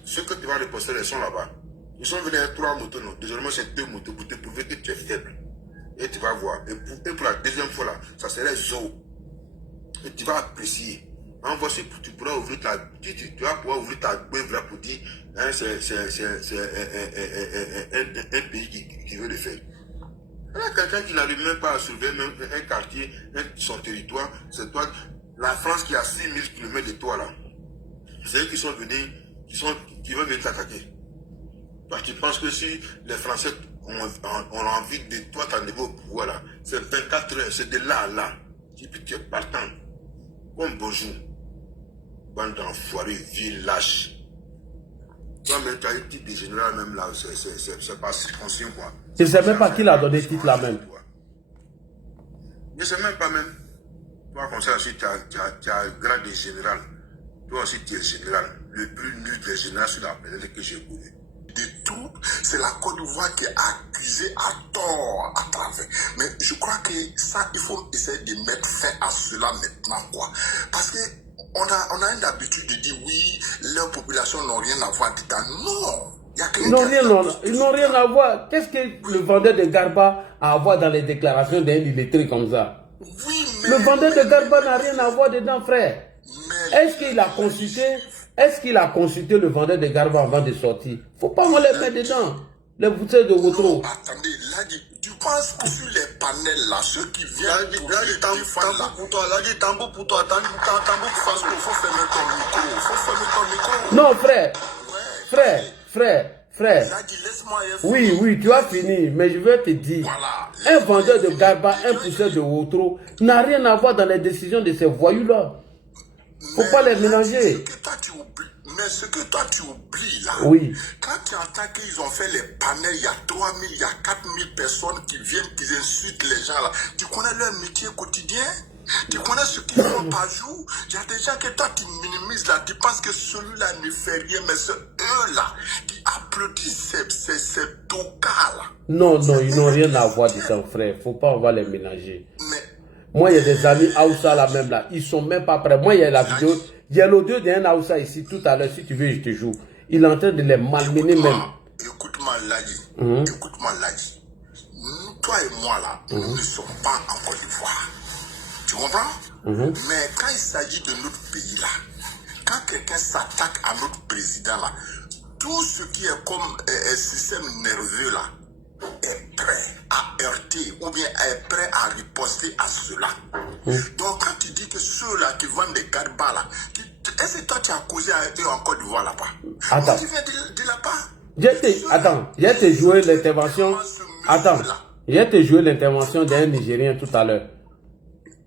Ceux que tu vas riposter, ils sont là-bas. Ils sont venus avec 3 motos, non. Désormais, c'est 2 motos pour te prouver que tu es faible. Et tu vas voir. Et pour la deuxième fois là, ça serait Zo. Et tu vas apprécier. En voici, tu pourras ouvrir tu vas pouvoir ouvrir ta bouille là pour dire, hein, c'est un pays qui veut le faire. Il y a quelqu'un qui n'arrive même pas à sauver même un quartier, son territoire, c'est toi, la France qui a 6000 km de toi là. C'est eux qui sont venus, qui veulent venir t'attaquer. Toi, tu penses que si les Français ont envie de toi t'arriver au pouvoir là, c'est 24 heures, c'est de là à là. Et puis tu es partant. Comme bonjour. Bande d'enfoirés, vieux lâches. Toi-même, tu as un titre de général même là, c'est pas circoncis quoi. Je ne sais même pas qui l'a donné ce titre là même. Je ne sais même pas même. Toi, comme ça, si tu as un grade de général, toi aussi tu es général. Le plus nul des généraux sur la planète que j'ai connu. De tout, c'est la Côte d'Ivoire qui est accusée à tort, à travers. Mais je crois que ça, il faut essayer de mettre fin à cela maintenant, quoi. Parce que on a une habitude de dire oui, leurs populations n'ont rien à voir dedans. Non! Ils n'ont rien à voir. Qu'est-ce que le vendeur de Garba a à voir dans les déclarations d'un illettré comme ça? Oui, mais... Le vendeur de Garba n'a rien à voir dedans, frère. Est-ce qu'il a consulté le vendeur de Garba avant de sortir? Faut pas me les mettre dedans. Les bouteilles de Wotro. Attendez, là, tu penses que sur les panels là, ceux qui viennent pour tambour pour toi, tambour parce qu'il faut fermer ton micro. Faut fermer ton micro. Non, frère. Oui, tu as fini, mais je veux te dire, voilà, un vendeur de Garba, un pousseur de Wotro n'a rien à voir dans les décisions de ces voyous-là. Faut pas les mélanger. Mais ce que toi tu oublies là, oui. Quand tu entends qu'ils ont fait les panels, il y a 3000, il y a 4000 personnes qui viennent, qui insultent les gens là. Tu connais leur métier quotidien? Tu connais ce qu'ils font par jour? Il y a des gens que toi tu minimises là, tu penses que celui-là ne fait rien, mais c'est eux-là qui applaudissent ces tocards là. Non, non, ils n'ont rien à voir de ça, frère. Faut pas, on va les mélanger. Mais, moi, il y a des amis Aoussa là même là, ils sont même pas prêts. Moi, il y a la vidéo, il y a l'audio d'un Aoussa ici tout à l'heure, si tu veux, je te joue. Il est en train de les malmener même. Écoute-moi, Ladi. Écoute-moi, Ladi. Toi et moi là, nous ne sommes pas en Côte d'Ivoire. Tu comprends? Mais quand il s'agit de notre pays là, quand quelqu'un s'attaque à notre président là, tout ce qui est comme un système nerveux là est prêt à heurter ou bien est prêt à riposter à cela. Donc quand tu dis que ceux-là qui vendent des garbas là, est-ce que toi tu as causé avec eux en Côte d'Ivoire là-bas? Attends. Tu viens de là-bas? Attends, j'ai te joué l'intervention. Attends, j'ai te joué l'intervention d'un Nigérien tout à l'heure.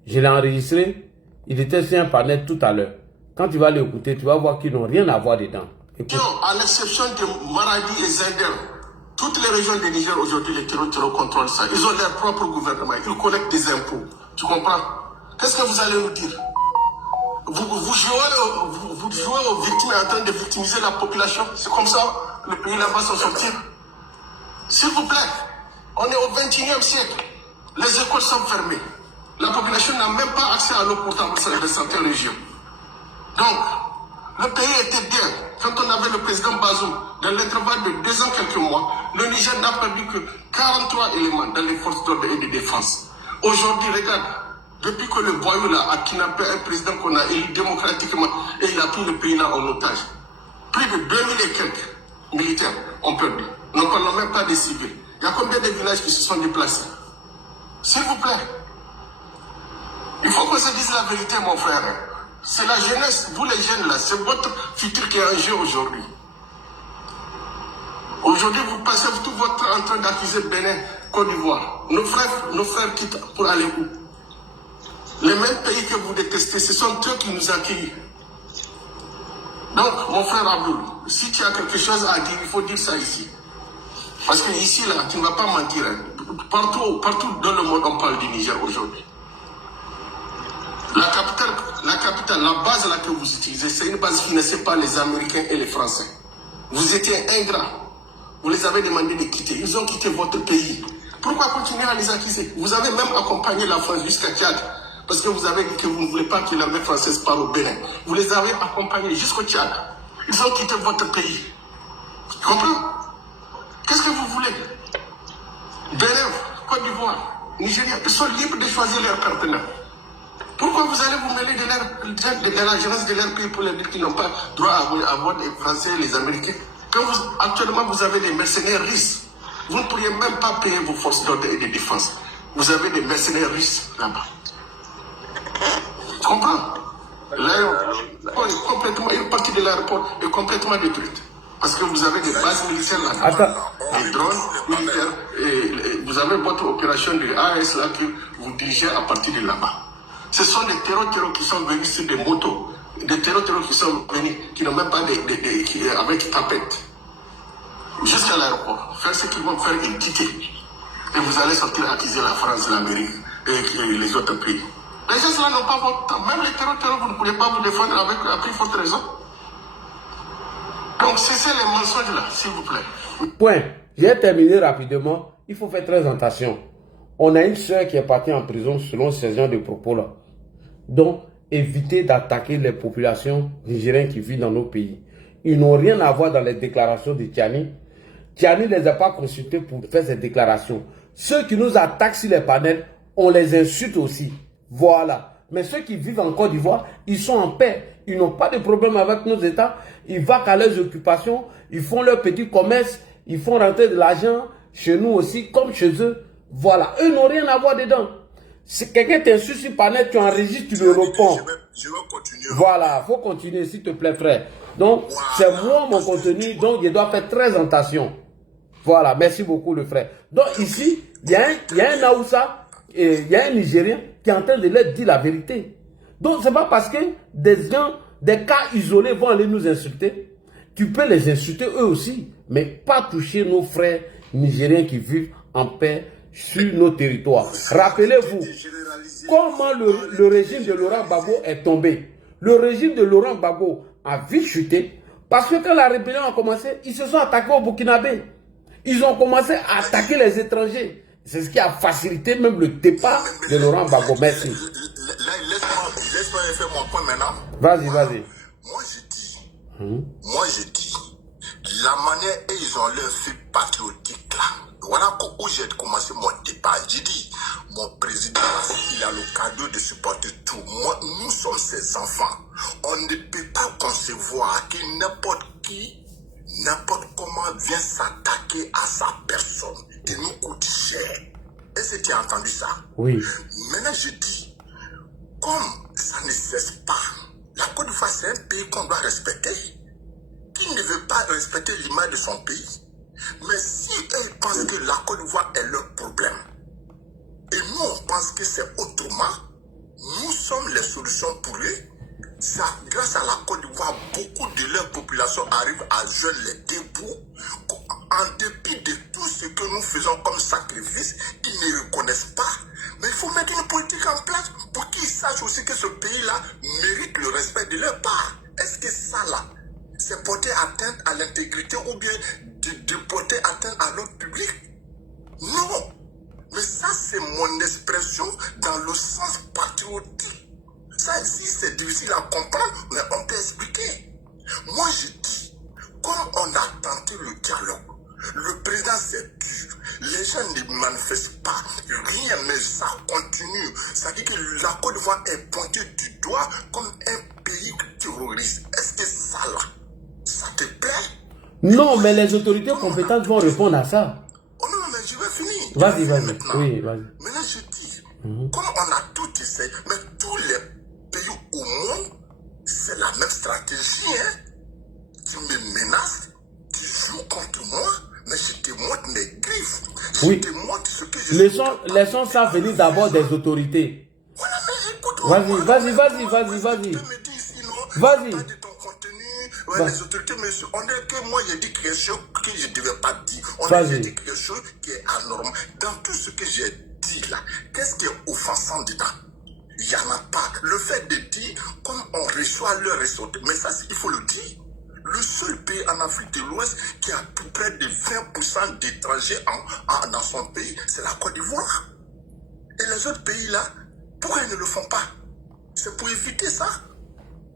Je l'ai enregistré. Il était sur un panel tout à l'heure. Quand tu vas l'écouter, tu vas voir qu'ils n'ont rien à voir dedans. Écoute. À l'exception de Maradi et Zender, toutes les régions du Niger aujourd'hui, les terroristes contrôlent ça. Ils ont leur propre gouvernement. Ils collectent des impôts. Tu comprends? Qu'est-ce que vous allez nous dire? Vous jouez aux victimes en train de victimiser la population. C'est comme ça le pays là-bas s'en sortir. S'il vous plaît, on est au 21e siècle. Les écoles sont fermées. La population n'a même pas accès à l'eau potable dans certaines régions. Donc, le pays était bien. Quand on avait le président Bazoum, dans l'intervalle de 2 ans, quelques mois, le Niger n'a perdu que 43 éléments dans les forces d'ordre et de défense. Aujourd'hui, regarde, depuis que le voyou là a kidnappé un président qu'on a élu démocratiquement et il a pris le pays là en otage, plus de 2000 et quelques militaires ont perdu. Nous ne parlons même pas des civils. Il y a combien de villages qui se sont déplacés? S'il vous plaît. Il faut qu'on se dise la vérité, mon frère. C'est la jeunesse, vous les jeunes là, c'est votre futur qui est en jeu aujourd'hui. Aujourd'hui, vous passez tout votre temps en train d'accuser Bénin, Côte d'Ivoire. Nos frères quittent pour aller où? Les mêmes pays que vous détestez, ce sont eux qui nous accueillent. Donc, mon frère Abdoul, si tu as quelque chose à dire, il faut dire ça ici. Parce que ici, là, tu ne vas pas mentir. Hein. Partout dans le monde, on parle du Niger aujourd'hui. La capitale, la base là que vous utilisez, c'est une base financée par les Américains et les Français. Vous étiez ingrats. Vous les avez demandé de quitter. Ils ont quitté votre pays. Pourquoi continuer à les accuser? Vous avez même accompagné la France jusqu'à Tchad. Parce que vous avez dit que vous ne voulez pas que l'armée française parte au Bénin. Vous les avez accompagnés jusqu'au Tchad. Ils ont quitté votre pays. Tu comprends? Qu'est-ce que vous voulez? Bénin, Côte d'Ivoire, Nigeria, ils sont libres de choisir leurs partenaires. Pourquoi vous allez vous mêler de la jeunesse de leur pays pour les dire qu'ils n'ont pas droit à avoir les Français et les Américains? Quand actuellement vous avez des mercenaires russes, vous ne pourriez même pas payer vos forces d'ordre et de défense. Vous avez des mercenaires russes là-bas. Tu comprends? L'aéroport est complètement, une partie de l'aéroport est complètement détruite. Parce que vous avez des bases militaires là-bas, des drones militaires, et vous avez votre opération de AS là que vous dirigez à partir de là-bas. Ce sont des terroristes qui sont venus sur des motos, des terroristes qui sont venus, qui n'ont même pas avec tapette, jusqu'à l'aéroport, faire ce qu'ils vont faire et quitter. Et vous allez sortir accuser la France, l'Amérique et les autres pays. Les gens là n'ont pas votre temps. Même les terroristes, vous ne pouvez pas vous défendre avec la plus forte raison. Donc cessez les mensonges là, s'il vous plaît. Point. J'ai terminé rapidement. Il faut faire très attention. On a une soeur qui est partie en prison selon ces gens de propos là. Donc, évitez d'attaquer les populations nigériennes qui vivent dans nos pays. Ils n'ont rien à voir dans les déclarations de Tiani. Tiani ne les a pas consultés pour faire ces déclarations. Ceux qui nous attaquent sur les panels, on les insulte aussi. Voilà. Mais ceux qui vivent en Côte d'Ivoire, ils sont en paix. Ils n'ont pas de problème avec nos États. Ils vont à leurs occupations. Ils font leur petit commerce. Ils font rentrer de l'argent chez nous aussi, comme chez eux. Voilà. Eux n'ont rien à voir dedans. Si quelqu'un t'insulte sur panel, tu enregistres, tu le réponds. Je vais continuer. Voilà. Faut continuer, s'il te plaît, frère. Donc, c'est moi, mon contenu. Donc, je dois faire très attention. Voilà. Merci beaucoup, le frère. Donc, ici, il y a un Aoussa. Et il y a un Nigérien qui est en train de leur dire la vérité. Donc, c'est pas parce que des gens, des cas isolés vont aller nous insulter. Tu peux les insulter eux aussi, mais pas toucher nos frères nigériens qui vivent en paix sur nos territoires. Rappelez-vous comment le régime de Laurent Gbagbo est tombé. Le régime de Laurent Gbagbo a vite chuté parce que quand la rébellion a commencé, ils se sont attaqués au Burkinabé. Ils ont commencé à attaquer les étrangers. C'est ce qui a facilité même le départ de Laurent Gbagbo. Merci. Laisse-moi faire mon point maintenant. Vas-y, vas-y. Moi je dis, la manière et ils ont leur fait patriotique là. Voilà où j'ai commencé mon débat. J'ai dit, mon président, il a le cadeau de supporter tout. Moi, nous sommes ses enfants. On ne peut pas concevoir que n'importe qui, n'importe comment vient s'attaquer à sa personne. Et nous coûte cher. Est-ce que tu as entendu ça? Oui. Maintenant, je dis, comme ça ne cesse pas, la Côte d'Ivoire, c'est un pays qu'on doit respecter. Qui ne veut pas respecter l'image de son pays? Mais si eux pensent que la Côte d'Ivoire est leur problème, et nous on pense que c'est autrement, nous sommes les solutions pour eux. Ça, grâce à la Côte d'Ivoire, beaucoup de leur population arrive à joindre les deux bouts. En dépit de tout ce que nous faisons comme sacrifice, ils ne reconnaissent pas. Mais il faut mettre une politique en place pour qu'ils sachent aussi que ce pays-là mérite le respect de leur part. Est-ce que ça là, c'est porter atteinte à l'intégrité ou bien de porter atteinte à l'ordre public? Non. Mais ça, c'est mon expression dans le sens patriotique. Ça, si c'est difficile à comprendre, mais on peut expliquer. Moi, je dis, comme on a tenté le dialogue, le président s'est dur, les gens ne manifestent pas, rien, mais ça continue. Ça dit que la Côte d'Ivoire est pointée du doigt comme un pays terroriste. Est-ce que ça là, ça te plaît? Non, mais les autorités compétentes vont répondre à ça. Oh non, mais je vais finir. Vas-y, vas-y. Oui, vas-y. Maintenant, je dis, comme on a tout essayé, mais tous les pays au monde, c'est la même stratégie. Hein? Tu me menaces, tu joues contre moi, mais je te montre mes griffes. Oui. Je te montre ce que je Laissons ça venir d'abord des autorités. Voilà, mais écoute, Vas-y. Vas-y. Pas de ton contenu, ouais, les autorités, mais on est que moi j'ai dit quelque chose que je ne devais pas dire. On a dit quelque chose qui est anormal. Dans tout ce que j'ai dit là, qu'est-ce qui est offensant dedans? Il n'y en a pas. Le fait de dire, comme on reçoit leur ressources, mais ça, il faut le dire. Le seul pays en Afrique de l'Ouest qui a plus près de 20% d'étrangers dans son pays, c'est la Côte d'Ivoire. Et les autres pays là, pourquoi ils ne le font pas? C'est pour éviter ça.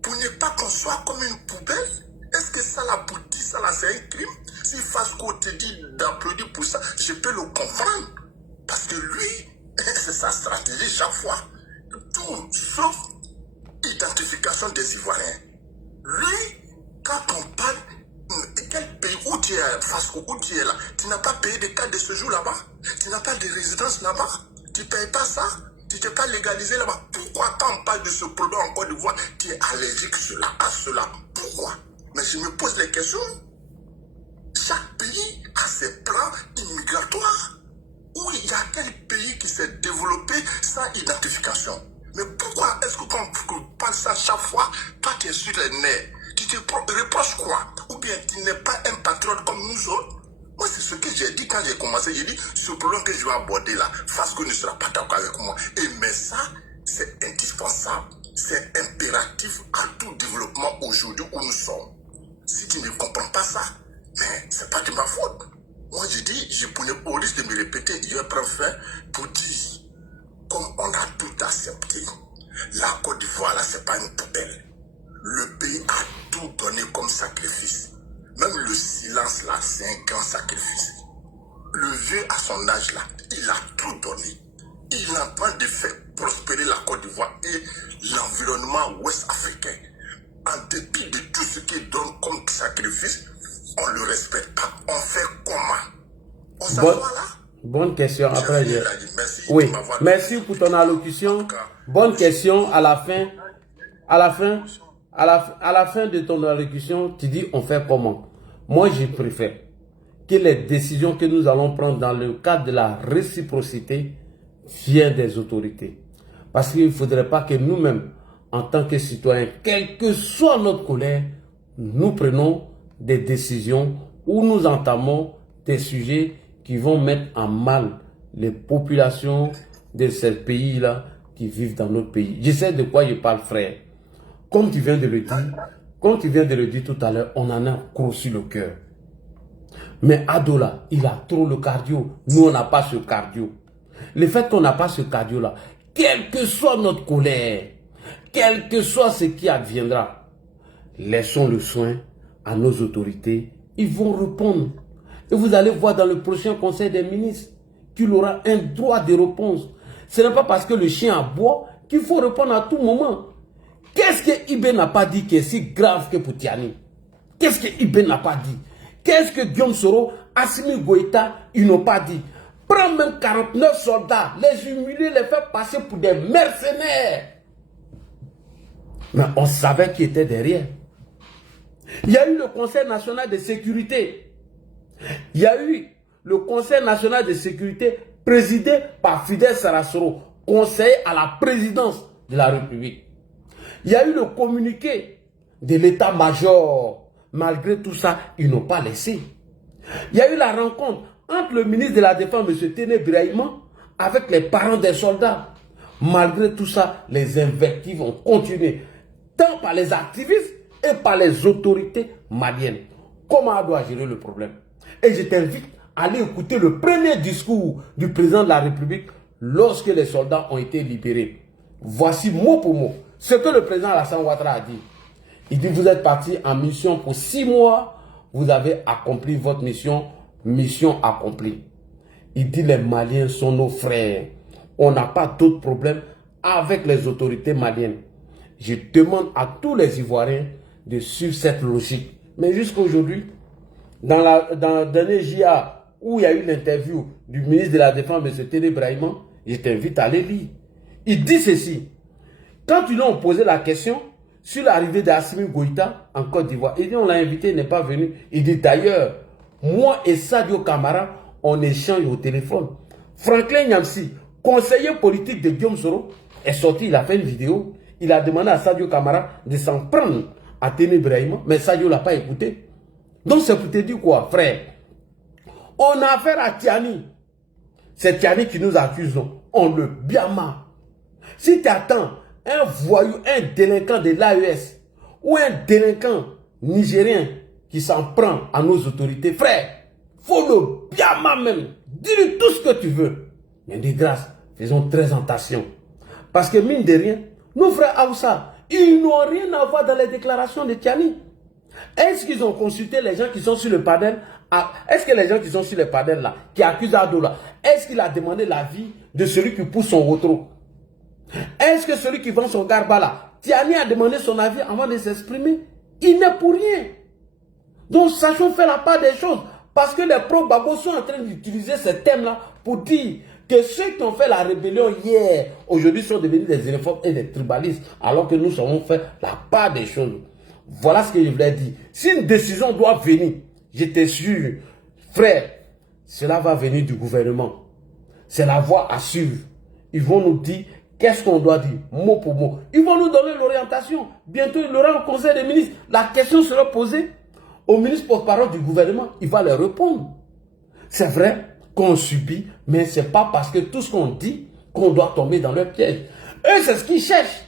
Pour ne pas qu'on soit comme une poubelle. Est-ce que ça, la pour dire ça, là, c'est un crime? Si Fasco te dit d'applaudir pour ça, je peux le comprendre. Parce que lui, c'est sa stratégie chaque fois. Tout sauf identification des Ivoiriens. Lui, quand on parle, quel pays où tu es, Fasco, où tu es là, tu n'as pas payé de carte de séjour là-bas? Tu n'as pas de résidence là-bas? Tu ne payes pas ça? Tu n'es pas légalisé là-bas. Pourquoi quand on parle de ce problème en Côte d'Ivoire, tu es allergique à cela? Pourquoi? Mais je me pose les questions. Chaque pays a ses plans immigratoires. Où il y a quel pays qui s'est développé sans identification? Mais pourquoi est-ce que quand on parle ça chaque fois, toi tu es sur les nerfs? Tu te reproches quoi? Ou bien tu n'es pas un patriote comme nous autres? Moi, c'est ce que j'ai dit quand j'ai commencé. J'ai dit, ce problème que je vais aborder là, Fasco ne sera pas d'accord avec moi. Et mais ça, c'est indispensable. C'est impératif à tout développement aujourd'hui où nous sommes. Si tu ne comprends pas ça, mais c'est pas de ma faute. Moi, je dis, je pourrais, au risque de me répéter, je vais prendre fin pour dire, comme on a tout accepté, la Côte d'Ivoire là, c'est pas une poubelle. Le pays a tout donné comme sacrifice. Même le silence là, c'est un grand sacrifice. Le vieux à son âge là, il a tout donné. Il est en train de faire prospérer la Côte d'Ivoire et l'environnement ouest africain. En dépit de tout ce qu'il donne comme sacrifice, on ne le respecte pas. On fait comment? On s'assoit là? Bonne question. Après, merci. Oui, merci pour ton allocution. Bonne question. À la fin de ton allocution, tu dis on fait comment? Moi, je préfère que les décisions que nous allons prendre dans le cadre de la réciprocité viennent des autorités. Parce qu'il ne faudrait pas que nous-mêmes, en tant que citoyens, quelle que soit notre colère, nous prenons des décisions où nous entamons des sujets qui vont mettre en mal les populations de ces pays-là qui vivent dans notre pays. Je sais de quoi je parle, frère. Comme tu viens de le dire, tout à l'heure, on en a gros sur le cœur. Mais Adola, il a trop le cardio. Nous, on n'a pas ce cardio. Le fait qu'on n'a pas ce cardio-là, quelle que soit notre colère, quel que soit ce qui adviendra, laissons le soin à nos autorités. Ils vont répondre. Et vous allez voir dans le prochain conseil des ministres qu'il aura un droit de réponse. Ce n'est pas parce que le chien aboie qu'il faut répondre à tout moment. Qu'est-ce que Ibé n'a pas dit qui est si grave que pour Tiani? Qu'est-ce que Ibé n'a pas dit? Qu'est-ce que Guillaume Soro, Assimi Goïta, ils n'ont pas dit? Prends même 49 soldats, les humilier, les faire passer pour des mercenaires. Mais on savait qui était derrière. Il y a eu le Conseil national de sécurité. Il y a eu le Conseil national de sécurité présidé par Fidel Sarasoro, conseiller à la présidence de la République. Il y a eu le communiqué de l'état-major. Malgré tout ça, ils n'ont pas laissé. Il y a eu la rencontre entre le ministre de la Défense, M. Téné Brahima, avec les parents des soldats. Malgré tout ça, les invectives ont continué, tant par les activistes et par les autorités maliennes. Comment on doit gérer le problème? Et je t'invite à aller écouter le premier discours du président de la République lorsque les soldats ont été libérés. Voici mot pour mot ce que le président Alassane Ouattara a dit. Il dit, vous êtes parti en mission pour 6 mois, vous avez accompli votre mission, mission accomplie. Il dit, les Maliens sont nos frères. On n'a pas d'autres problèmes avec les autorités maliennes. Je demande à tous les Ivoiriens de suivre cette logique. Mais jusqu'à aujourd'hui, dans le dernier JA où il y a eu l'interview du ministre de la Défense, M. Téné Brahima, je t'invite à aller lire. Il dit ceci. Quand ils lui ont posé la question sur l'arrivée d'Assimi Goïta en Côte d'Ivoire, il dit on l'a invité, il n'est pas venu. Il dit d'ailleurs, moi et Sadio Camara, on échange au téléphone. Franklin Nyamsi, conseiller politique de Guillaume Soro, est sorti, il a fait une vidéo. Il a demandé à Sadio Camara de s'en prendre à Téné Brahima, mais Sadio ne l'a pas écouté. Donc c'est pour te dire quoi, frère? On a affaire à Tiani. C'est Tiani qui nous accuse, on le biama. Si tu attends un voyou, un délinquant de l'AES ou un délinquant nigérien qui s'en prend à nos autorités, frère, faut le biama même. Dis-lui tout ce que tu veux. Mais de grâce, faisons très attention. Parce que mine de rien, nos frères Aoussa, ils n'ont rien à voir dans les déclarations de Tiani. Est-ce qu'ils ont consulté les gens qui sont sur le panel? Est-ce que les gens qui sont sur le panel là, qui accusent Adola, est-ce qu'il a demandé l'avis de celui qui pousse son rotro? Est-ce que celui qui vend son garba là, Tiani a demandé son avis avant de s'exprimer? Il n'est pour rien. Donc sachons faire la part des choses. Parce que les pro-Babo sont en train d'utiliser ce thème-là pour dire que ceux qui ont fait la rébellion hier, aujourd'hui sont devenus des xénophobes et des tribalistes, alors que nous savons faire la part des choses. Voilà ce que je voulais dire. Si une décision doit venir, je t'assure, frère, cela va venir du gouvernement. C'est la voie à suivre. Ils vont nous dire qu'est-ce qu'on doit dire, mot pour mot. Ils vont nous donner l'orientation. Bientôt, il y aura un conseil des ministres. La question sera posée au ministre porte-parole du gouvernement. Il va leur répondre. C'est vrai qu'on subit, mais ce n'est pas parce que tout ce qu'on dit qu'on doit tomber dans leur piège. Eux, c'est ce qu'ils cherchent.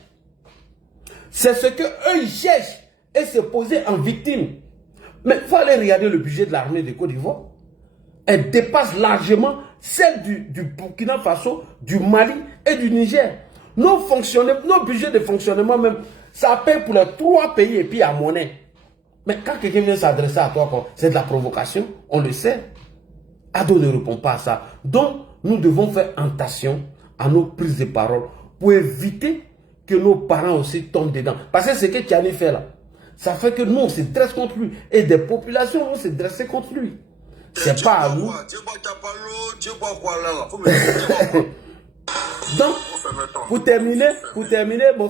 C'est ce qu'eux, ils cherchent. Et se poser en victime. Mais il faut aller regarder le budget de l'armée de Côte d'Ivoire. Elle dépasse largement celle du Burkina Faso, du Mali et du Niger. Nos budgets de fonctionnement même, ça paye pour les 3 pays et puis à monnaie. Mais quand quelqu'un vient s'adresser à toi, c'est de la provocation, on le sait. Ado ne répond pas à ça. Donc, nous devons faire attention à nos prises de parole pour éviter que nos parents aussi tombent dedans. Parce que c'est ce que Tiani fait là. Ça fait que nous, on se dresse contre lui. Et des populations vont se dresser contre lui. C'est pas à nous. Donc, pour terminer, mon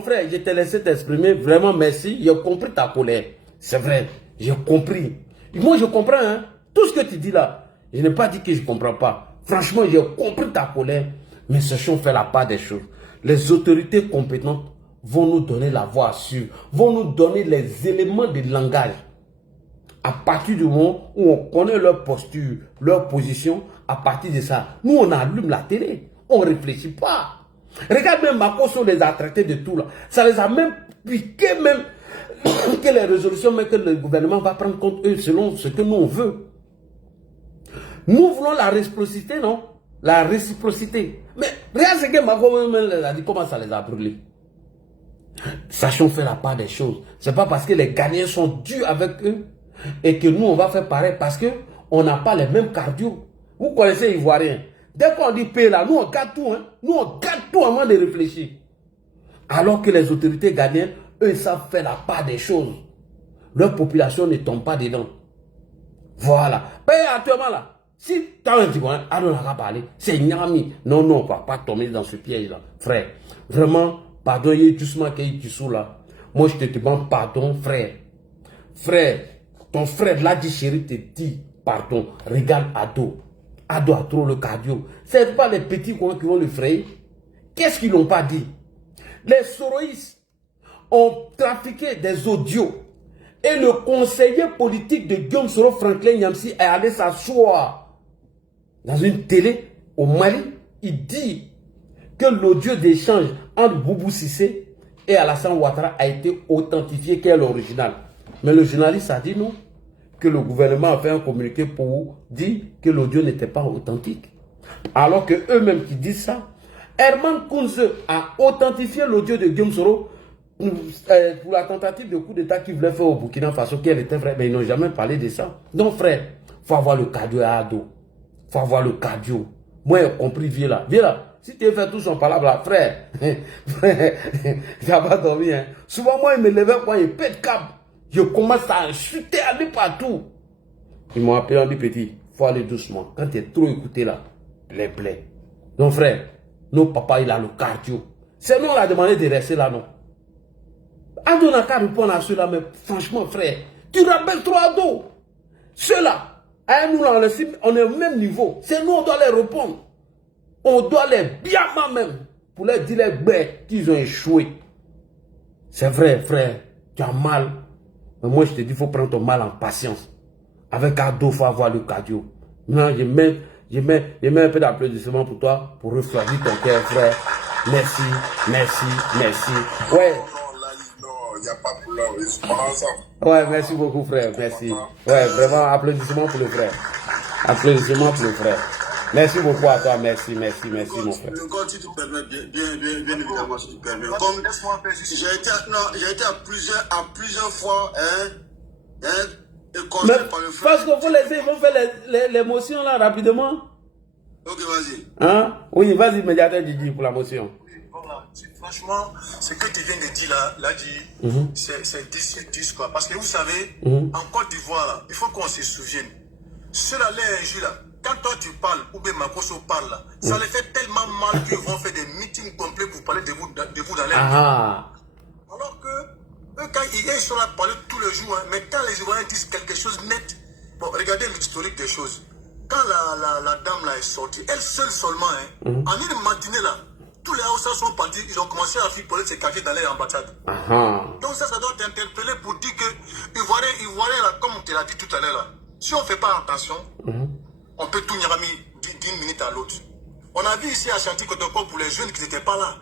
frère, je t'ai laissé t'exprimer. Vraiment, merci. J'ai compris ta colère. C'est vrai, j'ai compris. Moi, je comprends, hein. Tout ce que tu dis là, je n'ai pas dit que je ne comprends pas. Franchement, j'ai compris ta colère. Mais sachons faire la part des choses. Les autorités compétentes vont nous donner la voie à suivre, vont nous donner les éléments de langage. À partir du moment où on connaît leur posture, leur position, à partir de ça, nous on allume la télé. On ne réfléchit pas. Regarde même Makosso les a traités de tout là. Ça les a même piqué même que les résolutions mais que le gouvernement va prendre compte eux selon ce que nous on veut. Nous voulons la réciprocité, non? La réciprocité. Mais regarde ce que Makosso les a dit, comment ça les a brûlés. Sachons faire la part des choses. C'est pas parce que les Ghanéens sont durs avec eux et que nous on va faire pareil parce que on n'a pas les mêmes cardio. Vous connaissez les Ivoiriens. Dès qu'on dit paix là, nous on garde tout. Hein? Nous on garde tout avant de réfléchir. Alors que les autorités ghanéennes, eux, ils savent faire la part des choses. Leur population ne tombe pas dedans. Voilà. Mais actuellement là, si quand on dit, on n'a parlé, c'est Nyami. Non, non, on ne va pas tomber dans ce piège là. Frère, vraiment, pardon, il y a doucement qu'il y a là. Moi, je te demande pardon, frère. Frère, ton frère l'a dit, chéri, te dit pardon. Regarde Ado. Ado a trop le cardio. Ce n'est pas les petits coins qui vont le frayer. Qu'est-ce qu'ils n'ont pas dit? Les soroïstes ont trafiqué des audios. Et le conseiller politique de Guillaume Soro, Franklin Nyamsi, est allé s'asseoir dans une télé au Mali. Il dit que l'audio d'échange entre Boubou Sissé et Alassane Ouattara a été authentifié qu'est l'original. Mais le journaliste a dit non, que le gouvernement a fait un communiqué pour dire que l'audio n'était pas authentique. Alors que eux-mêmes qui disent ça, Herman Kounze a authentifié l'audio de Guillaume Soro pour la tentative de coup d'État qu'il voulait faire au Burkina Faso, qu'elle était vraie, mais ils n'ont jamais parlé de ça. Donc frère, il faut avoir le cardio à Ado. Il faut avoir le cardio. Moi, j'ai compris, viens là. Viens là. Si tu fais tout son palabre là, frère, frère, il n'a pas dormi. Hein. Souvent, moi, il me levait quand il pète câble. Je commence à chuter, aller partout. Ils m'ont appelé, on dit petit, il faut aller doucement. Quand tu es trop écouté là, les plaies. Donc frère, nos papas, il a le cardio. C'est nous, on a demandé de rester là, non. Ado n'a qu'à répondre à ceux-là, mais franchement, frère, tu rappelles trop Ado. Ceux-là, nous, là, on est au même niveau. C'est nous, on doit les répondre. On doit les bien même pour leur dire les bêtes qu'ils ont échoué. C'est vrai, frère, tu as mal. Mais moi, je te dis, il faut prendre ton mal en patience. Avec Ado, il faut avoir le cardio. Maintenant, je mets un peu d'applaudissements pour toi, pour refroidir ton cœur, frère. Merci, merci, merci. Ouais. Il n'y a pas de problème, c'est pas ensemble. Ouais, merci beaucoup, frère, merci. Ouais, vraiment, applaudissements pour le frère. Applaudissements pour le frère. Merci beaucoup à toi, merci, merci, merci, mon frère. Quand tu te permets, bien évidemment, si tu te permets. Comme j'ai été à plusieurs fois, et conseillé par le frère. Parce qu'on faut laisser, ils vont faire l'émotion là, rapidement. Ok, vas-y. Hein? Oui, vas-y, immédiatement, Didi, pour la motion. Franchement, ce que tu viens de dire là c'est 10 quoi. Parce que vous savez, en Côte d'Ivoire, il faut qu'on se souvienne. Ceux-là, les injures là, quand toi tu parles, ou bien Makosso parle là, ça les fait tellement mal qu'ils vont faire des meetings complets pour parler de vous dans les Alors que, eux, quand ils sont là pour parler tous les jours, hein, mais quand les Ivoiriens disent quelque chose net, bon, regardez l'historique des choses. Quand la dame là est sortie, elle seule seulement, en une matinée là, tous les Haoussas sont partis, ils ont commencé à faire se cacher dans leur ambassade. Donc ça doit t'interpeller pour dire que Ivoirien là, comme on te l'a dit tout à l'heure là, si on ne fait pas attention, on peut tout nyarami d'une minute à l'autre. On a vu ici à Chantilly-Kotoko pour les jeunes qui n'étaient pas là.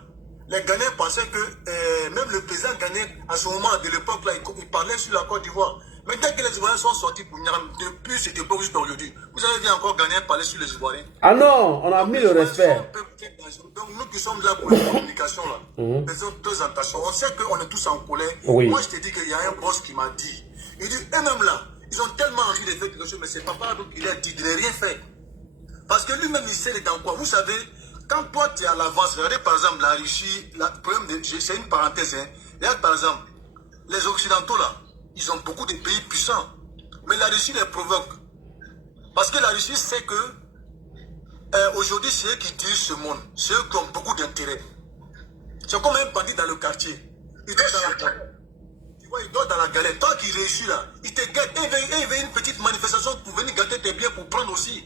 Les Ghanéens pensaient que même le président ghanéen, à ce moment de l'époque là, il parlait sur la Côte d'Ivoire. Mais dès que les Ivoiriens sont sortis pour Nyarami, depuis cette époque jusqu'à aujourd'hui, vous avez vu encore Ghanéens parler sur les Ivoiriens. Ah non, on a mis le respect. Donc nous qui sommes là pour la communication là, faisons deux attention. On sait qu'on est tous en colère. Oui. Moi je te dis qu'il y a un boss qui m'a dit, il dit eux-mêmes là, ils ont tellement envie de faire quelque chose, mais c'est papa donc il a dit qu'il n'a rien fait. Parce que lui-même il sait dans quoi. Vous savez, quand toi tu es à l'avance, regardez par exemple la Russie, c'est une parenthèse, hein. Regarde par exemple, les Occidentaux là, ils ont beaucoup de pays puissants. Mais la Russie les provoque. Parce que la Russie sait que aujourd'hui, c'est eux qui dirigent ce monde. C'est eux qui ont beaucoup d'intérêt. C'est comme un bandit dans le quartier. Il dort dans la galère. Tu vois, il dort dans la galère. Toi qui réussis là, il te gâte. Il veut une petite manifestation pour venir gâter tes biens pour prendre aussi.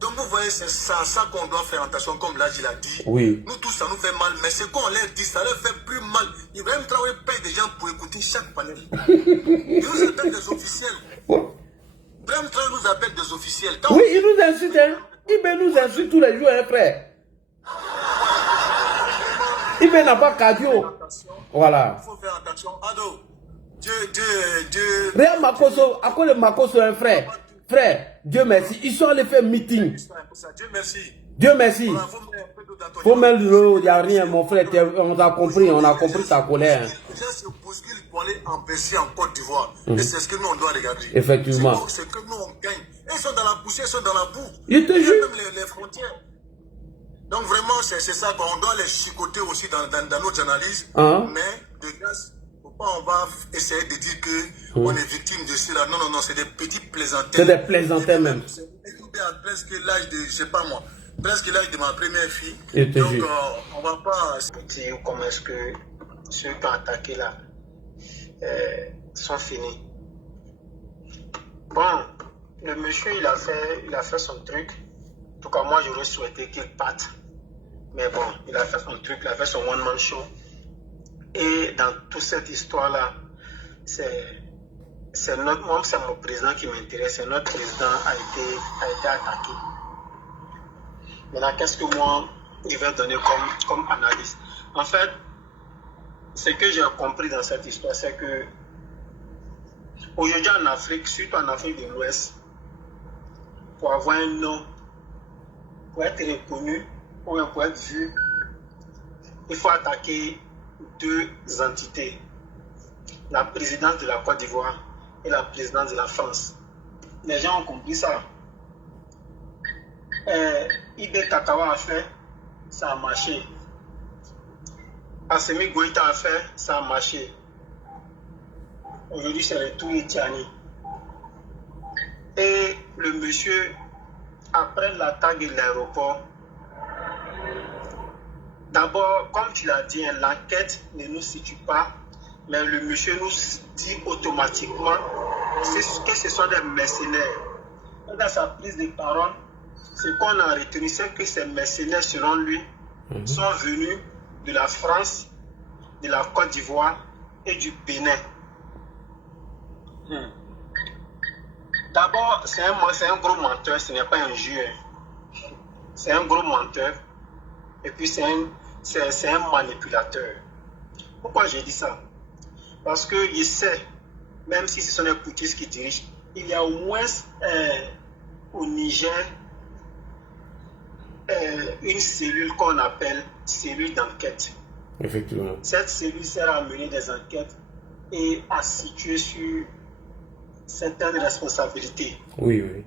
Donc vous voyez, c'est ça qu'on doit faire attention, comme là, il a dit. Oui. Nous tous, ça nous fait mal. Mais ce qu'on leur dit, ça leur fait plus mal. Ils vont même travailler paye des gens pour écouter chaque panel. Ils nous appellent des officiels. Brem nous appelle des officiels. Oui, ils nous insultent. Hein? Ibé nous insulte tous les jours, hein, frère. Ibé n'a pas cardio. Voilà. Il faut faire attention. Ado, Dieu. Regarde Makoso, à quoi le Makoso, un frère? Frère, Dieu merci. Ils sont allés faire meeting. Dieu merci. Dieu merci. Faut mettre l'eau, il n'y a rien, mon frère. On a compris ta colère. Les gens se bousculent pour aller empêcher en Côte d'Ivoire. Et c'est ce que nous, on doit regarder. Effectivement. C'est que nous, on gagne. Ils sont dans la poussière, ils sont dans la boue. Je te jure. Même les frontières. Donc vraiment, c'est ça qu'on doit les chicoter aussi dans notre analyse. Mais de grâce, on va essayer de dire qu'on est victime de cela. Non, c'est des petits plaisantaires. C'est des plaisantaires même. C'est presque l'âge de, je sais pas moi, presque l'âge de ma première fille. Donc on va pas dire comment est-ce que ceux qui ont attaqué là sont finis. Bon, le monsieur il a fait son truc. En tout cas moi j'aurais souhaité qu'il parte. Mais bon, il a fait son truc, il a fait son one-man show. Et dans toute cette histoire-là, c'est mon président qui m'intéresse. C'est notre président a été attaqué. Maintenant, qu'est-ce que moi, je vais donner comme analyse? En fait, ce que j'ai compris dans cette histoire, c'est que aujourd'hui en Afrique, surtout en Afrique de l'Ouest, pour avoir un nom, pour être reconnu, pour être vu, il faut attaquer deux entités, la présidence de la Côte d'Ivoire et la présidence de la France. Les gens ont compris ça. Ibé Takawa a fait, ça a marché. Assimi Goïta a fait, ça a marché. Aujourd'hui, c'est le tout Etiani. Et le monsieur, après l'attaque de l'aéroport, d'abord, comme tu l'as dit, l'enquête ne nous situe pas, mais le monsieur nous dit automatiquement que ce sont des mercenaires. Dans sa prise de parole, ce qu'on a retenu, c'est que ces mercenaires, selon lui, sont venus de la France, de la Côte d'Ivoire et du Bénin. D'abord, c'est un gros menteur, ce n'est pas un juge. C'est un gros menteur. Et puis c'est un manipulateur. Pourquoi j'ai dit ça? Parce que je sais, même si ce sont les poutistes qui dirigent, il y a au moins au Niger une cellule qu'on appelle cellule d'enquête. Effectivement. Cette cellule sert à mener des enquêtes et à situer sur certaines responsabilités. Oui.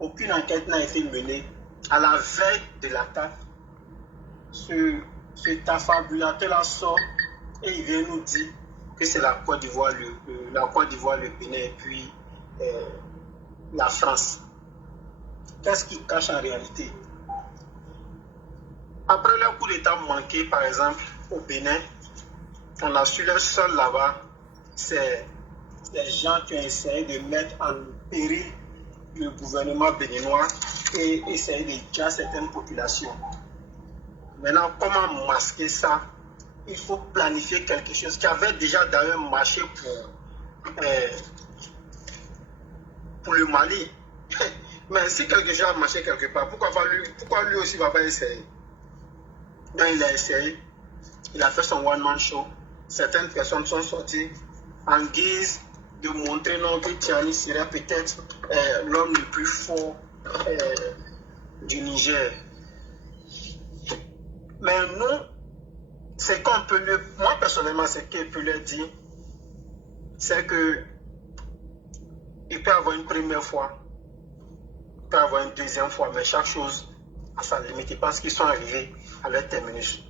Aucune enquête n'a été menée à la veille de l'attaque. Cet affabulateur-là sort et il vient nous dire que c'est la Côte d'Ivoire, le Bénin et puis la France. Qu'est-ce qu'il cache en réalité? Après le coup d'État manqué, par exemple, au Bénin, on a su le sol là-bas, c'est des gens qui ont essayé de mettre en péril le gouvernement béninois et essayer de tuer certaines populations. Maintenant, comment masquer ça? Il faut planifier quelque chose qui avait déjà d'ailleurs marché pour le Mali. Mais si quelque chose a marché quelque part, pourquoi lui aussi ne va pas essayer? Donc il a essayé, il a fait son one-man show. Certaines personnes sont sorties en guise de montrer que Tiani serait peut-être l'homme le plus fort du Niger. Mais nous, c'est qu'on peut le... Moi, personnellement, ce qu'il peut leur dire, c'est que il peut avoir une première fois, il peut avoir une deuxième fois, mais chaque chose a sa limite. Parce qu'ils sont arrivés à leur terminus.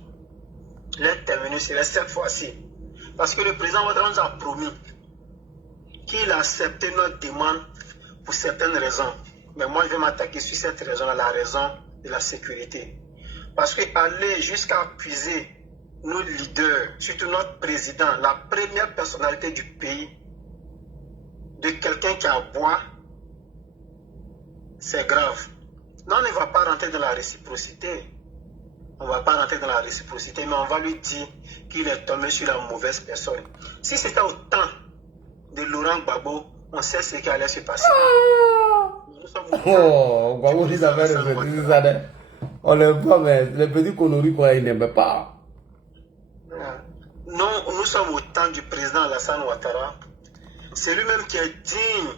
Leur terminus serait cette fois-ci. Parce que le président Ouattara nous a promis qu'il a accepté notre demande pour certaines raisons. Mais moi, je vais m'attaquer sur cette raison-là, la raison de la sécurité. Parce qu'aller jusqu'à accuser nos leaders, surtout notre président, la première personnalité du pays, de quelqu'un qui a boit, c'est grave. Non, on ne va pas rentrer dans la réciprocité. On ne va pas rentrer dans la réciprocité, mais on va lui dire qu'il est tombé sur la mauvaise personne. Si c'était au temps de Laurent Gbagbo, on sait ce qui allait se passer. Nous sommes Oh, Gbagbo dit ça fait ça. On l'aime pas, mais les petits conneries quoi, il n'aime pas. Non, nous sommes au temps du président Alassane Ouattara. C'est lui-même qui est digne,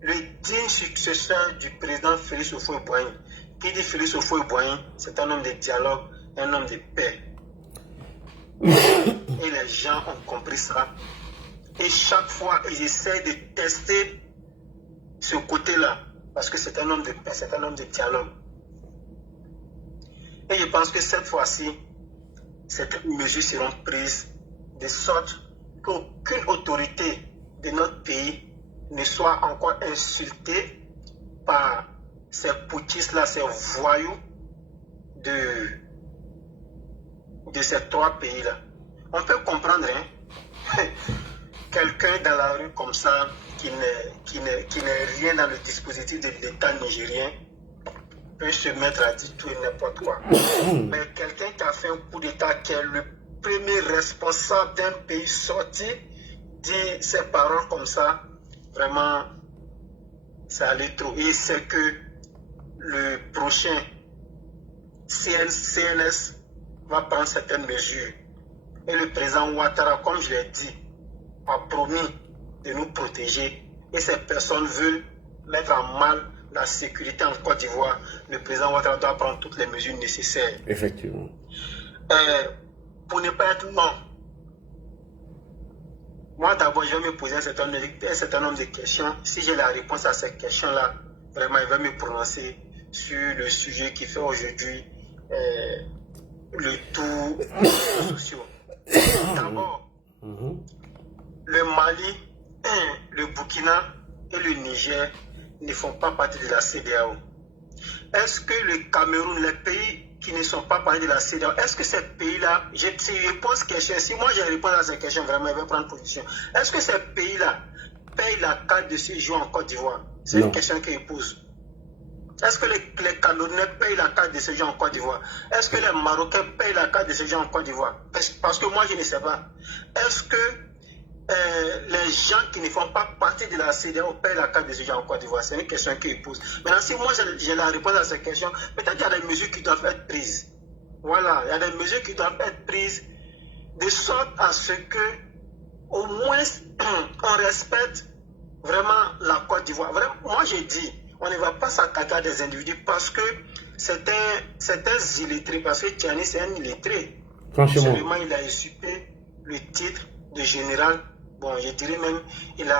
le digne successeur du président Félix Houphouët-Boigny. Qui dit Félix Houphouët-Boigny, c'est un homme de dialogue, un homme de paix. Et les gens ont compris ça. Et chaque fois, ils essaient de tester ce côté-là. Parce que c'est un homme de paix, c'est un homme de dialogue. Et je pense que cette fois-ci, certaines mesures seront prises de sorte qu'aucune autorité de notre pays ne soit encore insultée par ces putschistes-là, ces voyous de ces trois pays-là. On peut comprendre, hein, quelqu'un dans la rue comme ça, qui n'est rien dans le dispositif de l'État nigérien, peut se mettre à dire tout et n'importe quoi. Mais quelqu'un qui a fait un coup d'État, qui est le premier responsable d'un pays sorti, dire ses paroles comme ça, vraiment, ça allait trop. Et c'est que le prochain CNS va prendre certaines mesures. Et le président Ouattara, comme je l'ai dit, a promis de nous protéger. Et ces personnes veulent mettre en mal la sécurité en Côte d'Ivoire. Le président Ouattara doit prendre toutes les mesures nécessaires. Effectivement. Pour ne pas être long, moi d'abord je vais me poser un certain nombre de questions. Si j'ai la réponse à ces questions-là, vraiment je vais me prononcer sur le sujet qui fait aujourd'hui le tour des réseaux sociaux. D'abord, le Mali, le Burkina et le Niger ne font pas partie de la CEDEAO. Est-ce que le Cameroun, les pays qui ne sont pas partis de la CEDEAO, est-ce que ces pays-là, si je pose question, si moi je réponds à ces questions, vraiment je vais prendre position. Est-ce que ces pays-là payent la carte de séjour en Côte d'Ivoire? C'est une question que je pose. Est-ce que les Camerounais payent la carte de séjour en Côte d'Ivoire? Est-ce que les Marocains payent la carte de séjour en Côte d'Ivoire? Parce que moi je ne sais pas. Est-ce que les gens qui ne font pas partie de la CEDEAO payent la carte de séjour en Côte d'Ivoire? C'est une question qu'ils posent. Maintenant, si moi j'ai la réponse à cette question, peut-être qu'il y a des mesures qui doivent être prises. Voilà, il y a des mesures qui doivent être prises de sorte à ce que, au moins, on respecte vraiment la Côte d'Ivoire. Vraiment, moi j'ai dit, on ne va pas s'attaquer à des individus parce que c'est un illettré, parce que Tiani c'est un illettré. Franchement. Seulement, il a usurpé le titre de général. Bon, je dirais même, il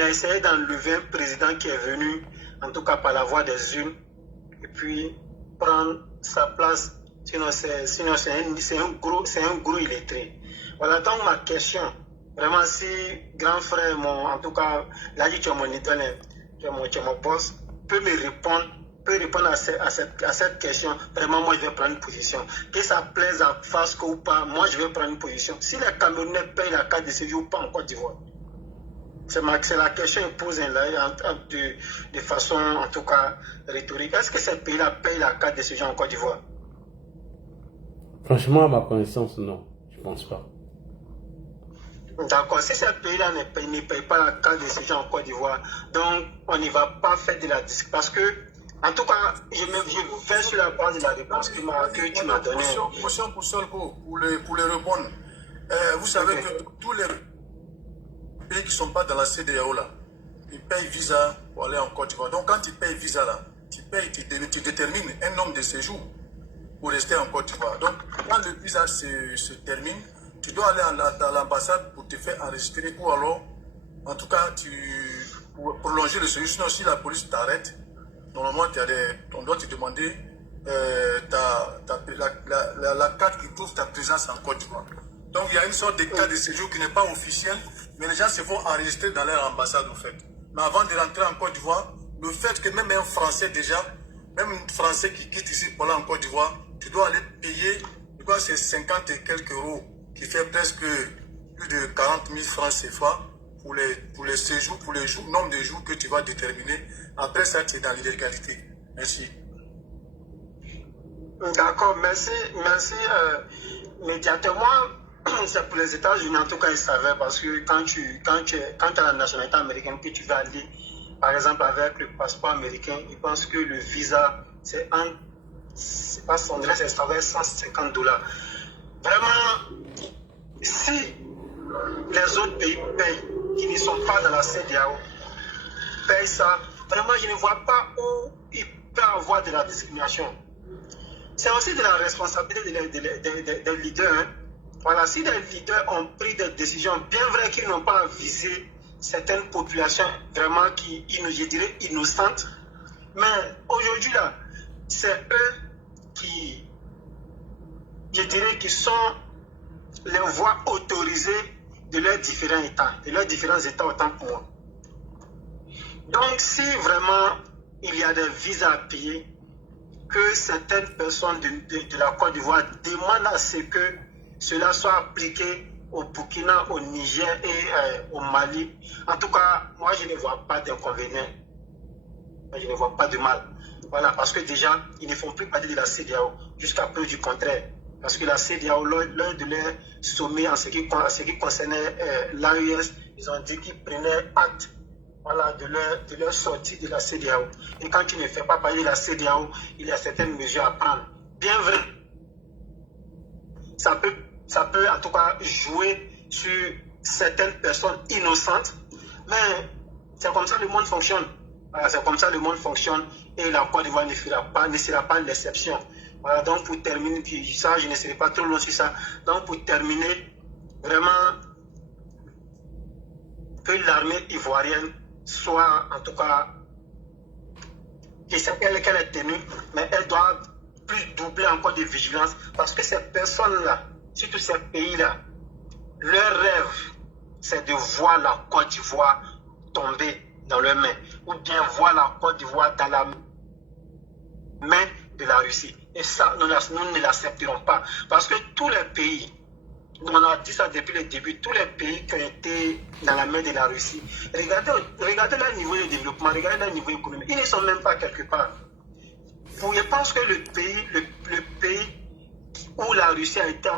a essayé d'enlever un président qui est venu, en tout cas par la voie des urnes, et puis prendre sa place. Sinon, c'est un gros illettré. Voilà donc ma question. Vraiment, si grand frère, en tout cas, là, tu es mon idole, tu es mon boss, peut répondre à cette question. Vraiment, moi, je vais prendre une position. Que ça plaise à Fasco ou pas, moi, je vais prendre une position. Si les Camerounais payent la carte de séjour ou pas en Côte d'Ivoire, c'est la question posée là, de façon, en tout cas, rhétorique. Est-ce que ces pays-là payent la carte de séjour en Côte d'Ivoire? Franchement, à ma connaissance, non. Je pense pas. D'accord. Si ces pays-là ne payent pas la carte de séjour en Côte d'Ivoire, donc on ne va pas faire de la discussion. Parce que, en tout cas, je vais sur la base de la réponse que tu m'as donnée. Pour les répondre, vous savez que tous les pays qui ne sont pas dans la CEDEAO, là, ils payent visa pour aller en Côte d'Ivoire. Donc, quand ils payent visa, là, tu détermines un nombre de séjours pour rester en Côte d'Ivoire. Donc, quand le visa se termine, tu dois aller à l'ambassade pour te faire enregistrer ou alors, en tout cas, pour prolonger le séjour. Sinon, si la police t'arrête, normalement, on doit te demander la carte qui prouve ta présence en Côte d'Ivoire. Donc, il y a une sorte de carte de séjour qui n'est pas officielle, mais les gens se font enregistrer dans leur ambassade, en fait. Mais avant de rentrer en Côte d'Ivoire, le fait que même un Français déjà, même un Français qui quitte ici pour aller en Côte d'Ivoire, tu dois aller payer, je crois que c'est 50 et quelques euros, qui fait presque plus de 40 000 francs CFA pour les séjours, pour les jours, nombre de jours que tu vas déterminer. Après ça, tu es dans l'illégalité. Merci. D'accord, merci. Médiateur, moi, c'est pour les États-Unis, en tout cas, ils savaient, parce que quand tu as la nationalité américaine, que tu vas aller par exemple, avec le passeport américain, ils pensent que le visa, c'est pas son adresse, c'est 150 $. Vraiment, si les autres pays payent, qui ne sont pas dans la CEDEAO, payent ça, vraiment, je ne vois pas où il peut y avoir de la discrimination. C'est aussi de la responsabilité des leaders. Hein. Voilà, si les leaders ont pris des décisions, bien vrai qu'ils n'ont pas visé certaines populations vraiment qui, je dirais, innocentes, mais aujourd'hui, là, c'est eux qui, je dirais, qui sont les voies autorisées de leurs différents États, autant pour moi. Donc, si vraiment il y a des visas à payer, que certaines personnes de la Côte d'Ivoire demandent à ce que cela soit appliqué au Burkina, au Niger et au Mali. En tout cas, moi, je ne vois pas d'inconvénient. Je ne vois pas de mal. Voilà, parce que déjà, ils ne font plus partie de la CEDEAO, jusqu'à preuve du contraire. Parce que la CEDEAO, lors de leur sommet en ce qui concernait l'AES, ils ont dit qu'ils prenaient acte, voilà, de leur sortie de la CEDEAO. Et quand tu ne fais pas partie de la CEDEAO, il y a certaines mesures à prendre. Bien vrai, ça peut en tout cas jouer sur certaines personnes innocentes, mais c'est comme ça que le monde fonctionne. Voilà, c'est comme ça que le monde fonctionne et la Côte d'Ivoire ne sera pas l'exception. Voilà, donc pour terminer, ça, je ne serai pas trop long sur ça. Donc pour terminer, vraiment, que l'armée ivoirienne soit en tout cas, je sais qu'elle est tenue, mais elle doit plus doubler encore de vigilance parce que ces personnes-là, surtout ces pays-là, leur rêve, c'est de voir la Côte d'Ivoire tomber dans leurs mains ou bien voir la Côte d'Ivoire dans la main de la Russie. Et ça, nous ne l'accepterons pas parce que tous les pays, on a dit ça depuis le début, tous les pays qui ont été dans la main de la Russie, regardez leur niveau de développement, regardez leur niveau économique, ils ne sont même pas quelque part. Je pense que le pays où la Russie a été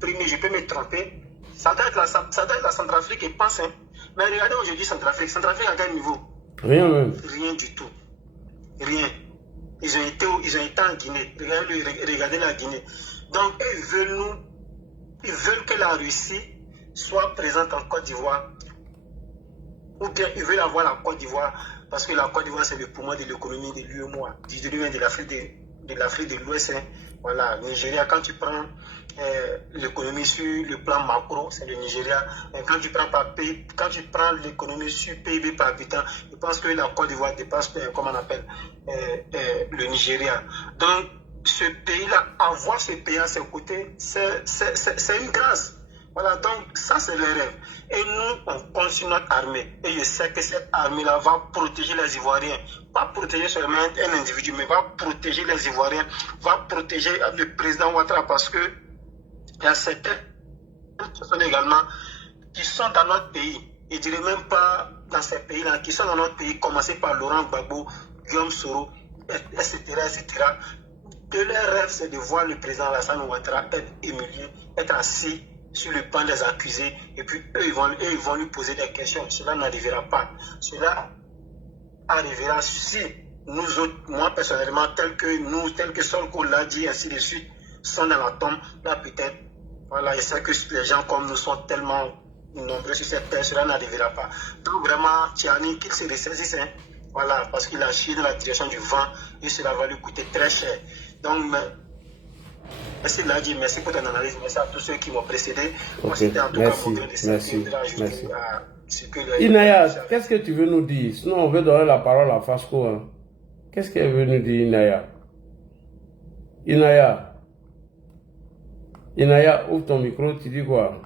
primée, je peux me tromper, ça doit être la Centrafrique, je pense. Hein. Mais regardez aujourd'hui Centrafrique à quel niveau? Rien même. Rien du tout. Rien. Ils ont été en Guinée. Regardez la Guinée. Donc, ils veulent que la Russie soit présente en Côte d'Ivoire. Ou bien ils veulent avoir la Côte d'Ivoire, parce que la Côte d'Ivoire, c'est le poumon de l'économie de l'UEMOA, de l'Afrique de l'Ouest. Hein. Voilà, Nigeria, quand tu prends l'économie sur le plan macro, c'est le Nigeria. Quand tu prends l'économie sur PIB par habitant, je pense que la Côte d'Ivoire dépasse, comment on appelle, le Nigeria. Donc, ce pays-là, avoir ce pays à ses côtés, c'est une grâce. Voilà, donc ça c'est le rêve. Et nous, on construit notre armée. Et je sais que cette armée-là va protéger les Ivoiriens. Pas protéger seulement un individu, mais va protéger les Ivoiriens, va protéger le président Ouattara parce que il y a certaines personnes également qui sont dans notre pays. Je ne dirais même pas dans ces pays-là, qui sont dans notre pays, commencé par Laurent Gbagbo, Guillaume Soro, etc., etc. De leur rêve, c'est de voir le président Alassane Ouattara être humilié, être assis sur le banc des accusés, et puis eux, ils vont lui poser des questions. Cela n'arrivera pas. Cela arrivera si nous autres, moi personnellement, tel que Solko l'a dit, ainsi de suite, sont dans la tombe, là peut-être, voilà, je sais que les gens comme nous sont tellement nombreux sur cette terre, cela n'arrivera pas. Donc vraiment, Tiani, qu'il se ressaisisse, hein, voilà, parce qu'il a chié dans la direction du vent, et cela va lui coûter très cher. Donc, merci Ladi, merci pour ton analyse, merci à tous ceux qui m'ont précédé. Okay. Merci. Inaya, qu'est-ce que tu veux nous dire? Sinon, on veut donner la parole à Fasco. Hein. Qu'est-ce qu'elle veut nous dire, Inaya? Inaya, ouvre ton micro, tu dis quoi?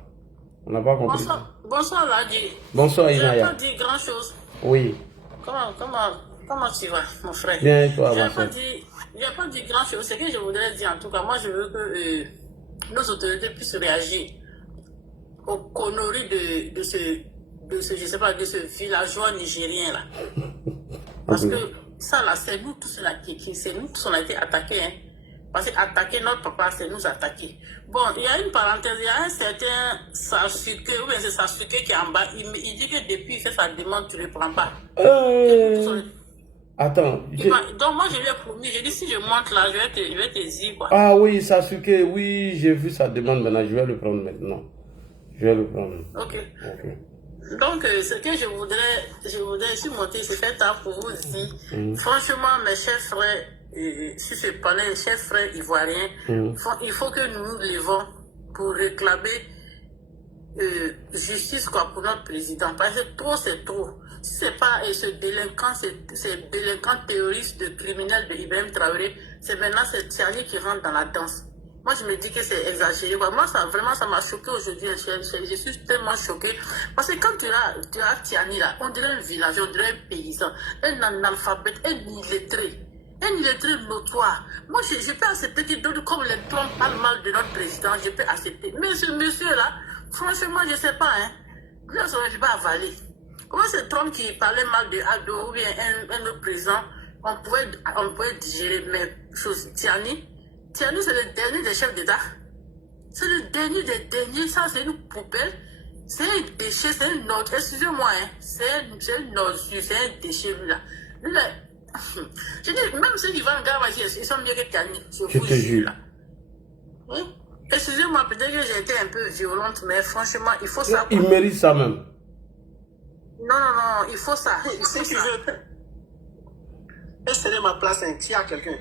On n'a pas compris. Bonsoir Ladi. Bonsoir Inaya. Je n'ai pas dit grand chose. Oui. Comment tu vas, mon frère? Bien, toi, je n'ai pas dit grand chose. Ce que je voudrais dire, en tout cas, moi, je veux que nos autorités puissent réagir aux conneries de ce villageois nigérien là. Parce que ça là, c'est nous tous là qui on a été attaqués. Hein. Parce qu'attaquer notre papa, c'est nous attaquer. Bon, il y a une parenthèse, il y a un certain Sasuke, ou bien c'est Sasuke qui est en bas, il dit que depuis il fait sa demande, tu ne le prends pas. Attends. Donc moi je lui ai promis, j'ai dit si je monte là, je vais te dire quoi. Ah oui, Sasuke, oui, j'ai vu sa demande maintenant, je vais le prendre maintenant. Je vais le prendre. Ok. Donc ce que je voudrais ici monter, c'est fait tard pour vous dire, franchement mes chers frères, si je parlais chers frères ivoiriens, il faut que nous nous levons pour réclamer justice quoi, pour notre président. Parce que trop c'est trop. Si ce n'est pas ces délinquants terroristes, de criminels de Ibrahim Traoré, c'est maintenant c'est Tiani qui rentre dans la danse. Moi je me dis que c'est exagéré. Quoi. Moi ça m'a choqué aujourd'hui. Je suis tellement choqué. Parce que quand tu as Tiani là, on dirait un villageois, on dirait un paysan, un analphabète, un illettré. Un illettré notoire. Moi, je peux accepter qu'il donne comme les Trump parlent mal de notre président. Je peux accepter. Mais ce monsieur-là, franchement, je ne sais pas. Hein. Lui, je ne vais pas avaler. Comment c'est Trump qui parlait mal de Ado ou bien un autre président, on pouvait digérer. Mais Tiani, c'est le dernier des chefs d'État. C'est le dernier des derniers. Ça, c'est une poubelle. C'est un déchet. C'est une ordure. Excusez-moi. Hein. C'est une ordure. C'est un déchet, lui, là. Lui, là. Je dis, même ceux qui vont en Gabas, ils sont mieux que Tiani. Je te jure. Oui. Excusez-moi, peut-être que j'ai été un peu violente, mais franchement, il faut ça. Il mérite ça même. Non, il faut ça. Si tu veux, je céder ma place à quelqu'un.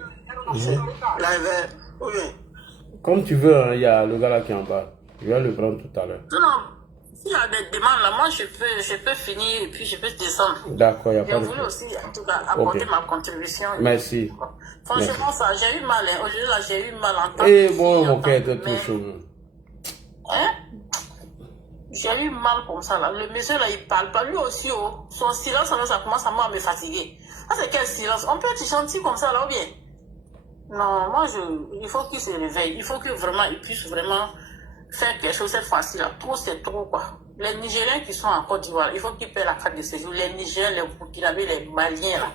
Comme tu veux, hein, il y a le gars là qui est en bas. Je vais le prendre tout à l'heure. Non, s'il y a des demandes là, moi je peux finir et puis je peux descendre. D'accord, il n'y a pas de problème. Je voulais aussi, en tout cas, apporter ma contribution. Merci. Franchement, ça, j'ai eu mal. Hein. Aujourd'hui, là, j'ai eu mal en tant que bon, mon cœur était tout chaud. Hein? J'ai eu mal comme ça, là. Le monsieur, là, il parle pas. Lui aussi, oh. Son silence, ça commence à me fatiguer. Ah, c'est quel silence? On peut être gentil comme ça, là, ou bien? Non, moi, il faut qu'il se réveille. Il faut que vraiment, il puisse vraiment faire quelque chose cette fois-ci, là. Trop, c'est trop, quoi. Les Nigériens qui sont en Côte d'Ivoire, il faut qu'ils paient la carte de séjour. Les Nigériens, les Burkinabés, les Maliens, là.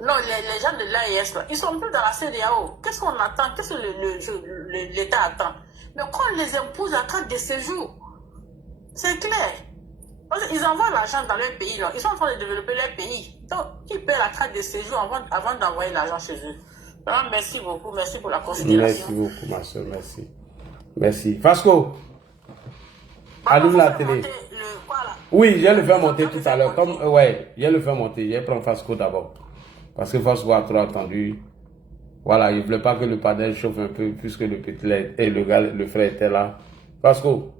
Non, les gens de l'AES, là, ils sont plus dans la CEDEAO. Qu'est-ce qu'on attend? Qu'est-ce que l'État attend? Mais quand on les impose la carte de séjour, c'est clair. Ils envoient l'argent dans leur pays, là. Ils sont en train de développer leur pays. Donc, ils paient la carte de séjour avant d'envoyer l'argent chez eux. Alors, merci beaucoup. Merci pour la considération. Merci beaucoup, ma soeur. Merci. Merci. Fasco, allume la télé. Oui, je vais le faire monter tout à l'heure. Ouais, je vais le faire monter. Je vais prendre Fasco d'abord. Parce que Fasco a trop attendu. Voilà, il ne voulait pas que le panel chauffe un peu, puisque le petit et le frère était là. Fasco,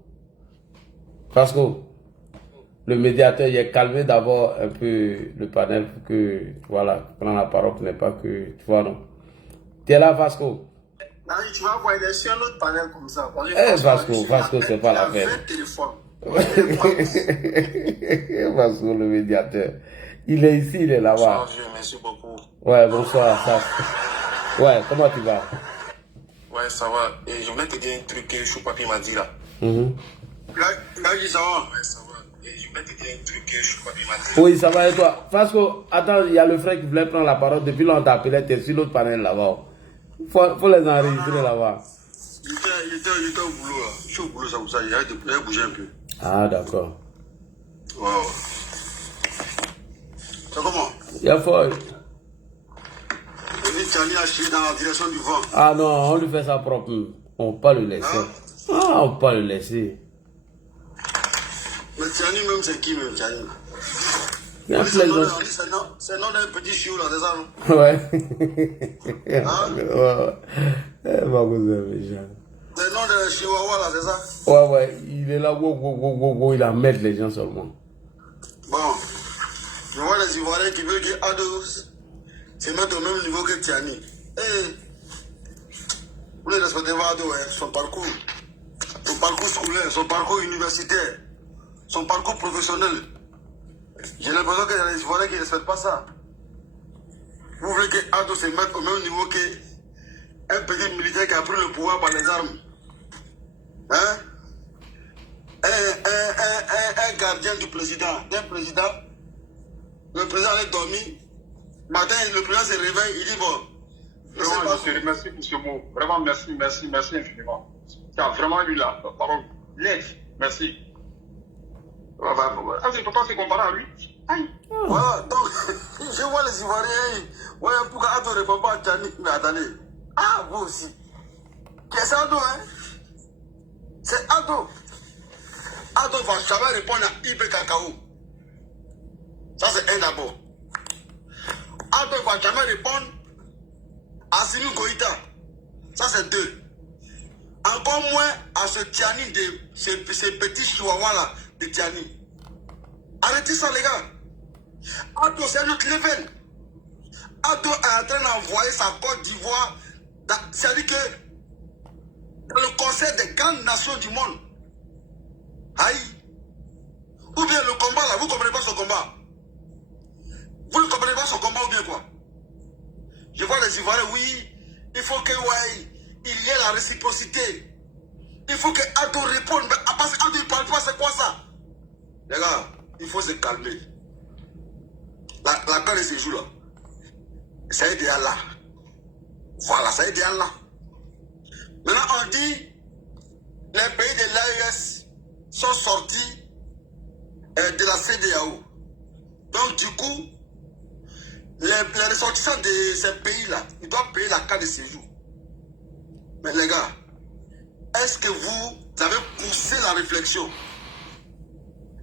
le médiateur, il a calmé d'abord un peu le panel pour que, voilà, prendre la parole, n'est pas que, tu vois, non. Tu es là, Fasco? Non, tu vas voir, il est sur un autre panel comme ça. Fasco, c'est pas la peine. Fasco, le médiateur. Il est ici, il est là-bas. Merci beaucoup. Ouais, bonsoir, ça. Ouais, comment tu vas? Ouais, ça va. Et je voulais te dire un truc que Choupapi m'a dit là. Là, ça va. Ouais, ça va. Et je voulais te dire un truc que Choupapi m'a dit. Oui, ça va et toi? Fasco, attends, il y a le frère qui voulait prendre la parole. Depuis longtemps, t'appelais, t'es sur l'autre panel là-bas. Faut les enregistrer là-bas. Il était au boulot là. Je suis au boulot, ça vous ça. Il a bougé un peu. Ah, d'accord. Wow. C'est comment? Il y a fort. Tiani a chié dans la direction du vent. Ah non, on lui fait ça propre. On ne peut pas le laisser. Ah, on ne peut pas le laisser. Mais Tiani même, c'est qui même, Tiani? C'est le nom d'un petit chiot là, c'est ça, non? Ouais. Hein? C'est le nom d'un chihuahua là, c'est ça? Ouais, il est là, il a mettre les gens seulement. Bon, je vois les Ivoiriens qui veulent dire Ados. C'est mettre au même niveau que Tiani. Vous les respectez pas, son parcours scolaire, son parcours universitaire, son parcours professionnel. J'ai l'impression qu'il y a des Ivoiriens qui ne respectent pas ça. Vous voulez que Ado se mette au même niveau qu'un petit militaire qui a pris le pouvoir par les armes. Hein? Un gardien du président, le président allait dormir. Matin, le président se réveille, il dit bon, Vraiment, je te remercie pour ce mot. Vraiment, merci infiniment. Tu as vraiment eu la parole nette. Merci. Tu ne peux pas se comparer à lui. Aïe. Voilà, donc, je vois les Ivoiriens. Ouais, pourquoi Ado ne répond pas à Tchani? Mais attendez. Ah, vous aussi. C'est Ado, hein? C'est Ado. Ado ne va jamais répondre à Ibe Kakao. Ça, c'est un d'abord. Ado ne va jamais répondre à Sinu Goïta. Ça, c'est deux. Encore moins à ce Tiani, ces petits chihuahuas là, de Tiani. Arrêtez ça, les gars. Ado, c'est un autre level. Ado est en train d'envoyer sa Côte d'Ivoire. C'est-à-dire que dans le concert des grandes nations du monde. Aïe. Ou bien le combat là, vous ne comprenez pas son combat. Vous ne comprenez pas son combat ou bien quoi? Je vois les Ivoiriens, oui, il faut que, ouais, il y ait la réciprocité. Il faut que Ado réponde. Mais parce que Ado ne parle pas, c'est quoi ça? Les gars, il faut se calmer. La guerre de ces jours-là, ça aide Allah. Voilà, ça aide Allah. Maintenant, on dit, les pays de l'AES sont sortis de la CEDEAO. Donc, du coup, les ressortissants de ces pays-là, ils doivent payer la carte de séjour. Mais les gars, est-ce que vous avez poussé la réflexion?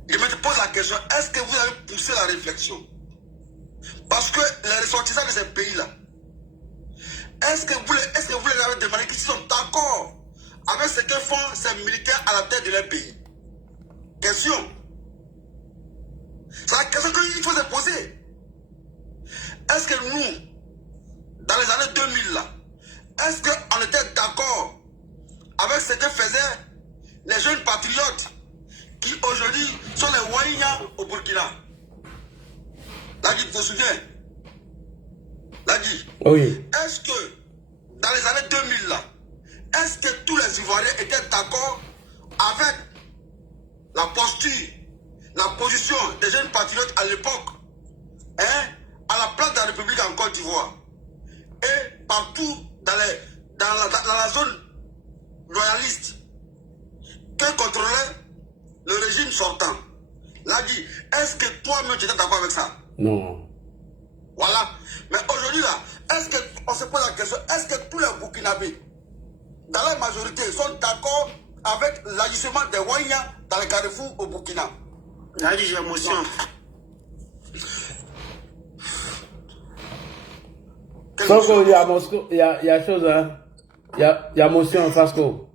Je me pose la question, est-ce que vous avez poussé la réflexion? Parce que les ressortissants de ces pays-là, est-ce que vous les avez demandé qu'ils sont d'accord avec ce que font ces militaires à la tête de leur pays? Question. C'est la question qu'il faut se poser. Est-ce que nous, dans les années 2000, là, est-ce qu'on était d'accord avec ce que faisaient les jeunes patriotes qui aujourd'hui sont les Wahina au Burkina? Ladi, tu te souviens? Ladi. Oui. Est-ce que dans les années 2000 là, est-ce que tous les Ivoiriens étaient d'accord avec la posture, la position des jeunes patriotes à l'époque, hein, à la place de la République en Côte d'Ivoire et partout dans la zone loyaliste que contrôlait le régime sortant? Ladi, est-ce que toi-même tu étais d'accord avec ça? Non. Voilà. Mais aujourd'hui là, est-ce qu'on se pose la question, est-ce que tous les Burkinabés, dans la majorité, sont d'accord avec l'agissement des Wahina dans les carrefours au Burkina? Là, j'ai émotion. Fasco, il y a Moscou, il y a chose, hein. Il y a motion, Fasco.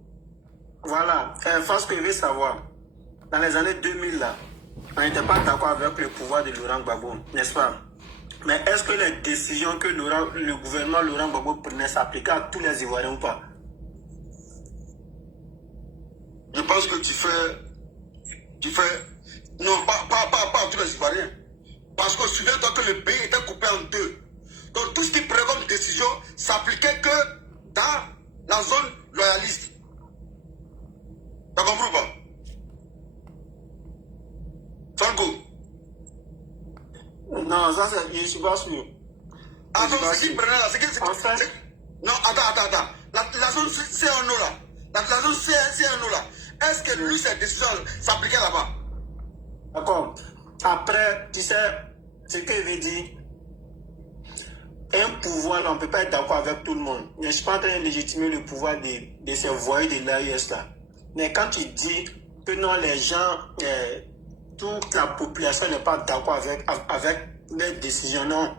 Voilà. Fasco, il veut savoir, dans les années 2000 là, on n'était pas d'accord avec le pouvoir de Laurent Gbagbo, n'est-ce pas? Mais est-ce que les décisions que le gouvernement Laurent Gbagbo prenait s'appliquaient à tous les Ivoiriens ou pas? Je pense que tu fais, non, pas à tous les Ivoiriens. Parce que souviens-toi que le pays était coupé en deux. Donc tout ce qui prenait comme décision s'appliquait que dans la zone loyaliste. T'as compris ou pas? Franco. Non, ça c'est, je ne suis pas sûr. Ah non, ce qui prenait là, c'est non, attends. La zone CNO là, la zone CNO là, est-ce que lui, cette décision s'appliquait là-bas? D'accord. Après, tu sais, ce que je veux dire, un pouvoir, on ne peut pas être d'accord avec tout le monde. Je ne suis pas en train de légitimer le pouvoir de ces voyous de l'AES là. Mais quand tu dis que non, les gens, toute la population n'est pas d'accord avec les décisions, non.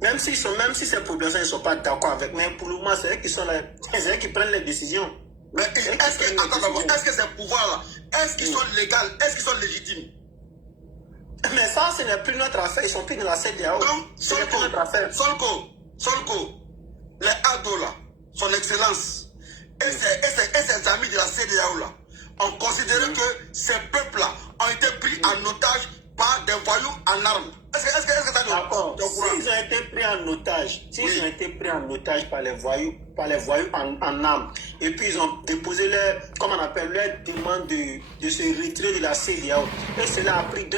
Même si ces populations ne sont pas d'accord avec, mais pour le moment, c'est eux qui sont là, c'est eux qui prennent les décisions. Mais est-ce que ces pouvoirs-là, est-ce qu'ils sont légaux, est-ce qu'ils sont légitimes? Mais ça, ce n'est plus notre affaire, ils sont plus dans la CEDEAO. Donc, ce n'est plus notre affaire. Solko, les ados là, son excellence, et ses amis de la CEDEAO là, ont considéré que ces peuples-là ont été pris en otage par des voyous en armes. Est-ce que ça d'accord. S'ils ont été pris en otage, ont été pris en otage par les voyous en armes, et puis ils ont déposé leur demande de se retirer de la CEDEAO, et cela a pris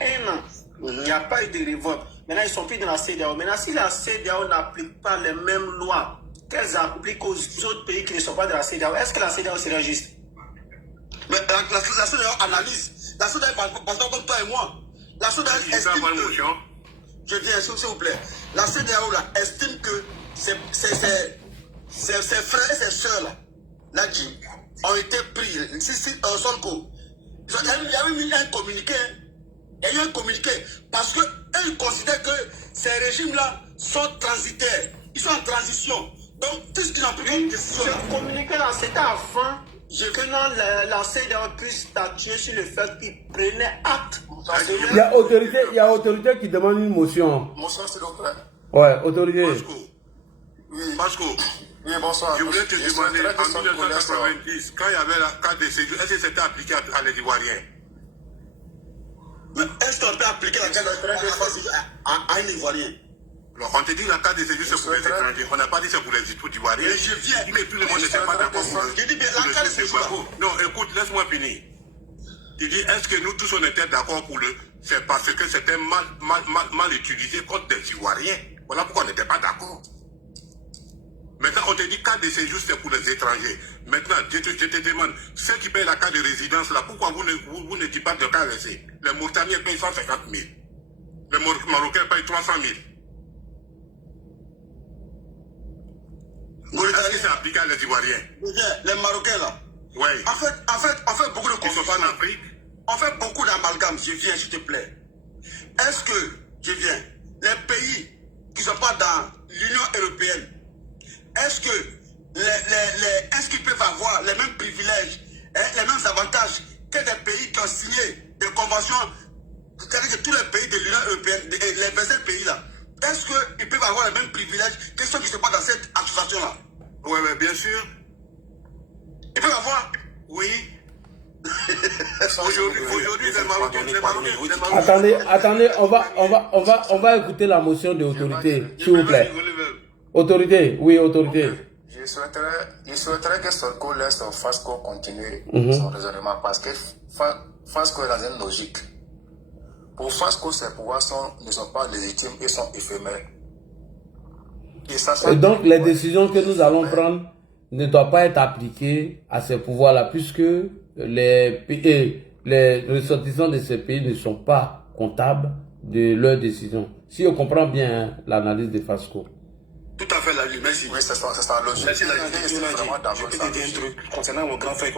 un an. Il n'y a pas eu de révolte. Maintenant, ils sont plus dans la CEDEAO. Maintenant, si la CEDEAO n'applique pas les mêmes lois qu'elles appliquent aux autres pays qui ne sont pas dans la CEDEAO, est-ce que la CEDEAO serait juste? Mais la CEDEAO analyse. La CEDEAO, par exemple, comme toi et moi, la CEDEAO estime que... Je viens, s'il vous plaît. La CEDEAO là, estime que ses frères et ses soeurs là, ont été pris. Sonko. Il y a eu un communiqué. Il y a eu un communiqué. Parce qu'eux, ils considèrent que ces régimes-là sont transitaires. Ils sont en transition. Donc, tout ce qu'ils ont pris comme décision. Ce communiqué-là, c'était avant que la CEDEAO puisse statuer sur le fait qu'ils prenaient acte. Il y a autorité qui demande une motion. Motion, s'il vous plaît. Ouais, autorité. Pasco. Oui, bonsoir. Je voulais te demander, en 1990, quand il y avait la carte de séjour, est-ce que c'était appliqué à les Ivoiriens? Mais est-ce qu'on peut appliquer la carte de séjour à un Ivoirien? Alors, on te dit la carte de séjour, c'est pour les étrangers. On n'a pas dit c'est pour les Ivoiriens. Mais je viens. Mais tout le monde n'était pas d'accord. Je dis bien, la carte de séjour. Non, écoute, laisse-moi finir. Tu dis, est-ce que nous tous on était d'accord pour le... C'est parce que c'était mal utilisé contre des Ivoiriens. Voilà pourquoi on n'était pas d'accord. Maintenant, on te dit carte de séjour, c'est pour les étrangers. Maintenant, je te demande, ceux qui payent la carte de résidence, là, pourquoi vous ne dites pas de KRC? Les Mauritaniens payent 150 000. Les Marocains payent 300 000. Est-ce que c'est appliqué à les Ivoiriens? Les Marocains, là. Oui. En fait, beaucoup de Ils sont pas en Afrique. On fait beaucoup d'amalgames, je viens, s'il te plaît. Est-ce que, les pays qui ne sont pas dans l'Union européenne, est-ce qu'ils peuvent avoir les mêmes privilèges, les mêmes avantages que des pays qui ont signé des conventions, c'est-à-dire que tous les pays de l'Union européenne, les 27 pays-là, est-ce qu'ils peuvent avoir les mêmes privilèges que ceux qui ne sont pas dans cette association-là? Oui, mais bien sûr. Ils peuvent avoir? Oui. Aujourd'hui, les Marocains. Attendez, on va écouter la motion de l'autorité, s'il vous plaît. Autorité, oui, autorité. Je souhaiterais que Sonko laisse Fasco continuer son raisonnement parce que Fasco est dans une logique. Pour Fasco, ses pouvoirs ne sont pas légitimes et sont éphémères. Et donc, les décisions que nous allons prendre ne doivent pas être appliquées à ces pouvoirs-là, puisque les ressortissants de ces pays ne sont pas comptables de leurs décisions. Si on comprend bien l'analyse de Fasco. Tout à fait, la merci. Oui, c'est ça, logique. Merci, la je peux te dire un truc concernant mon grand frère.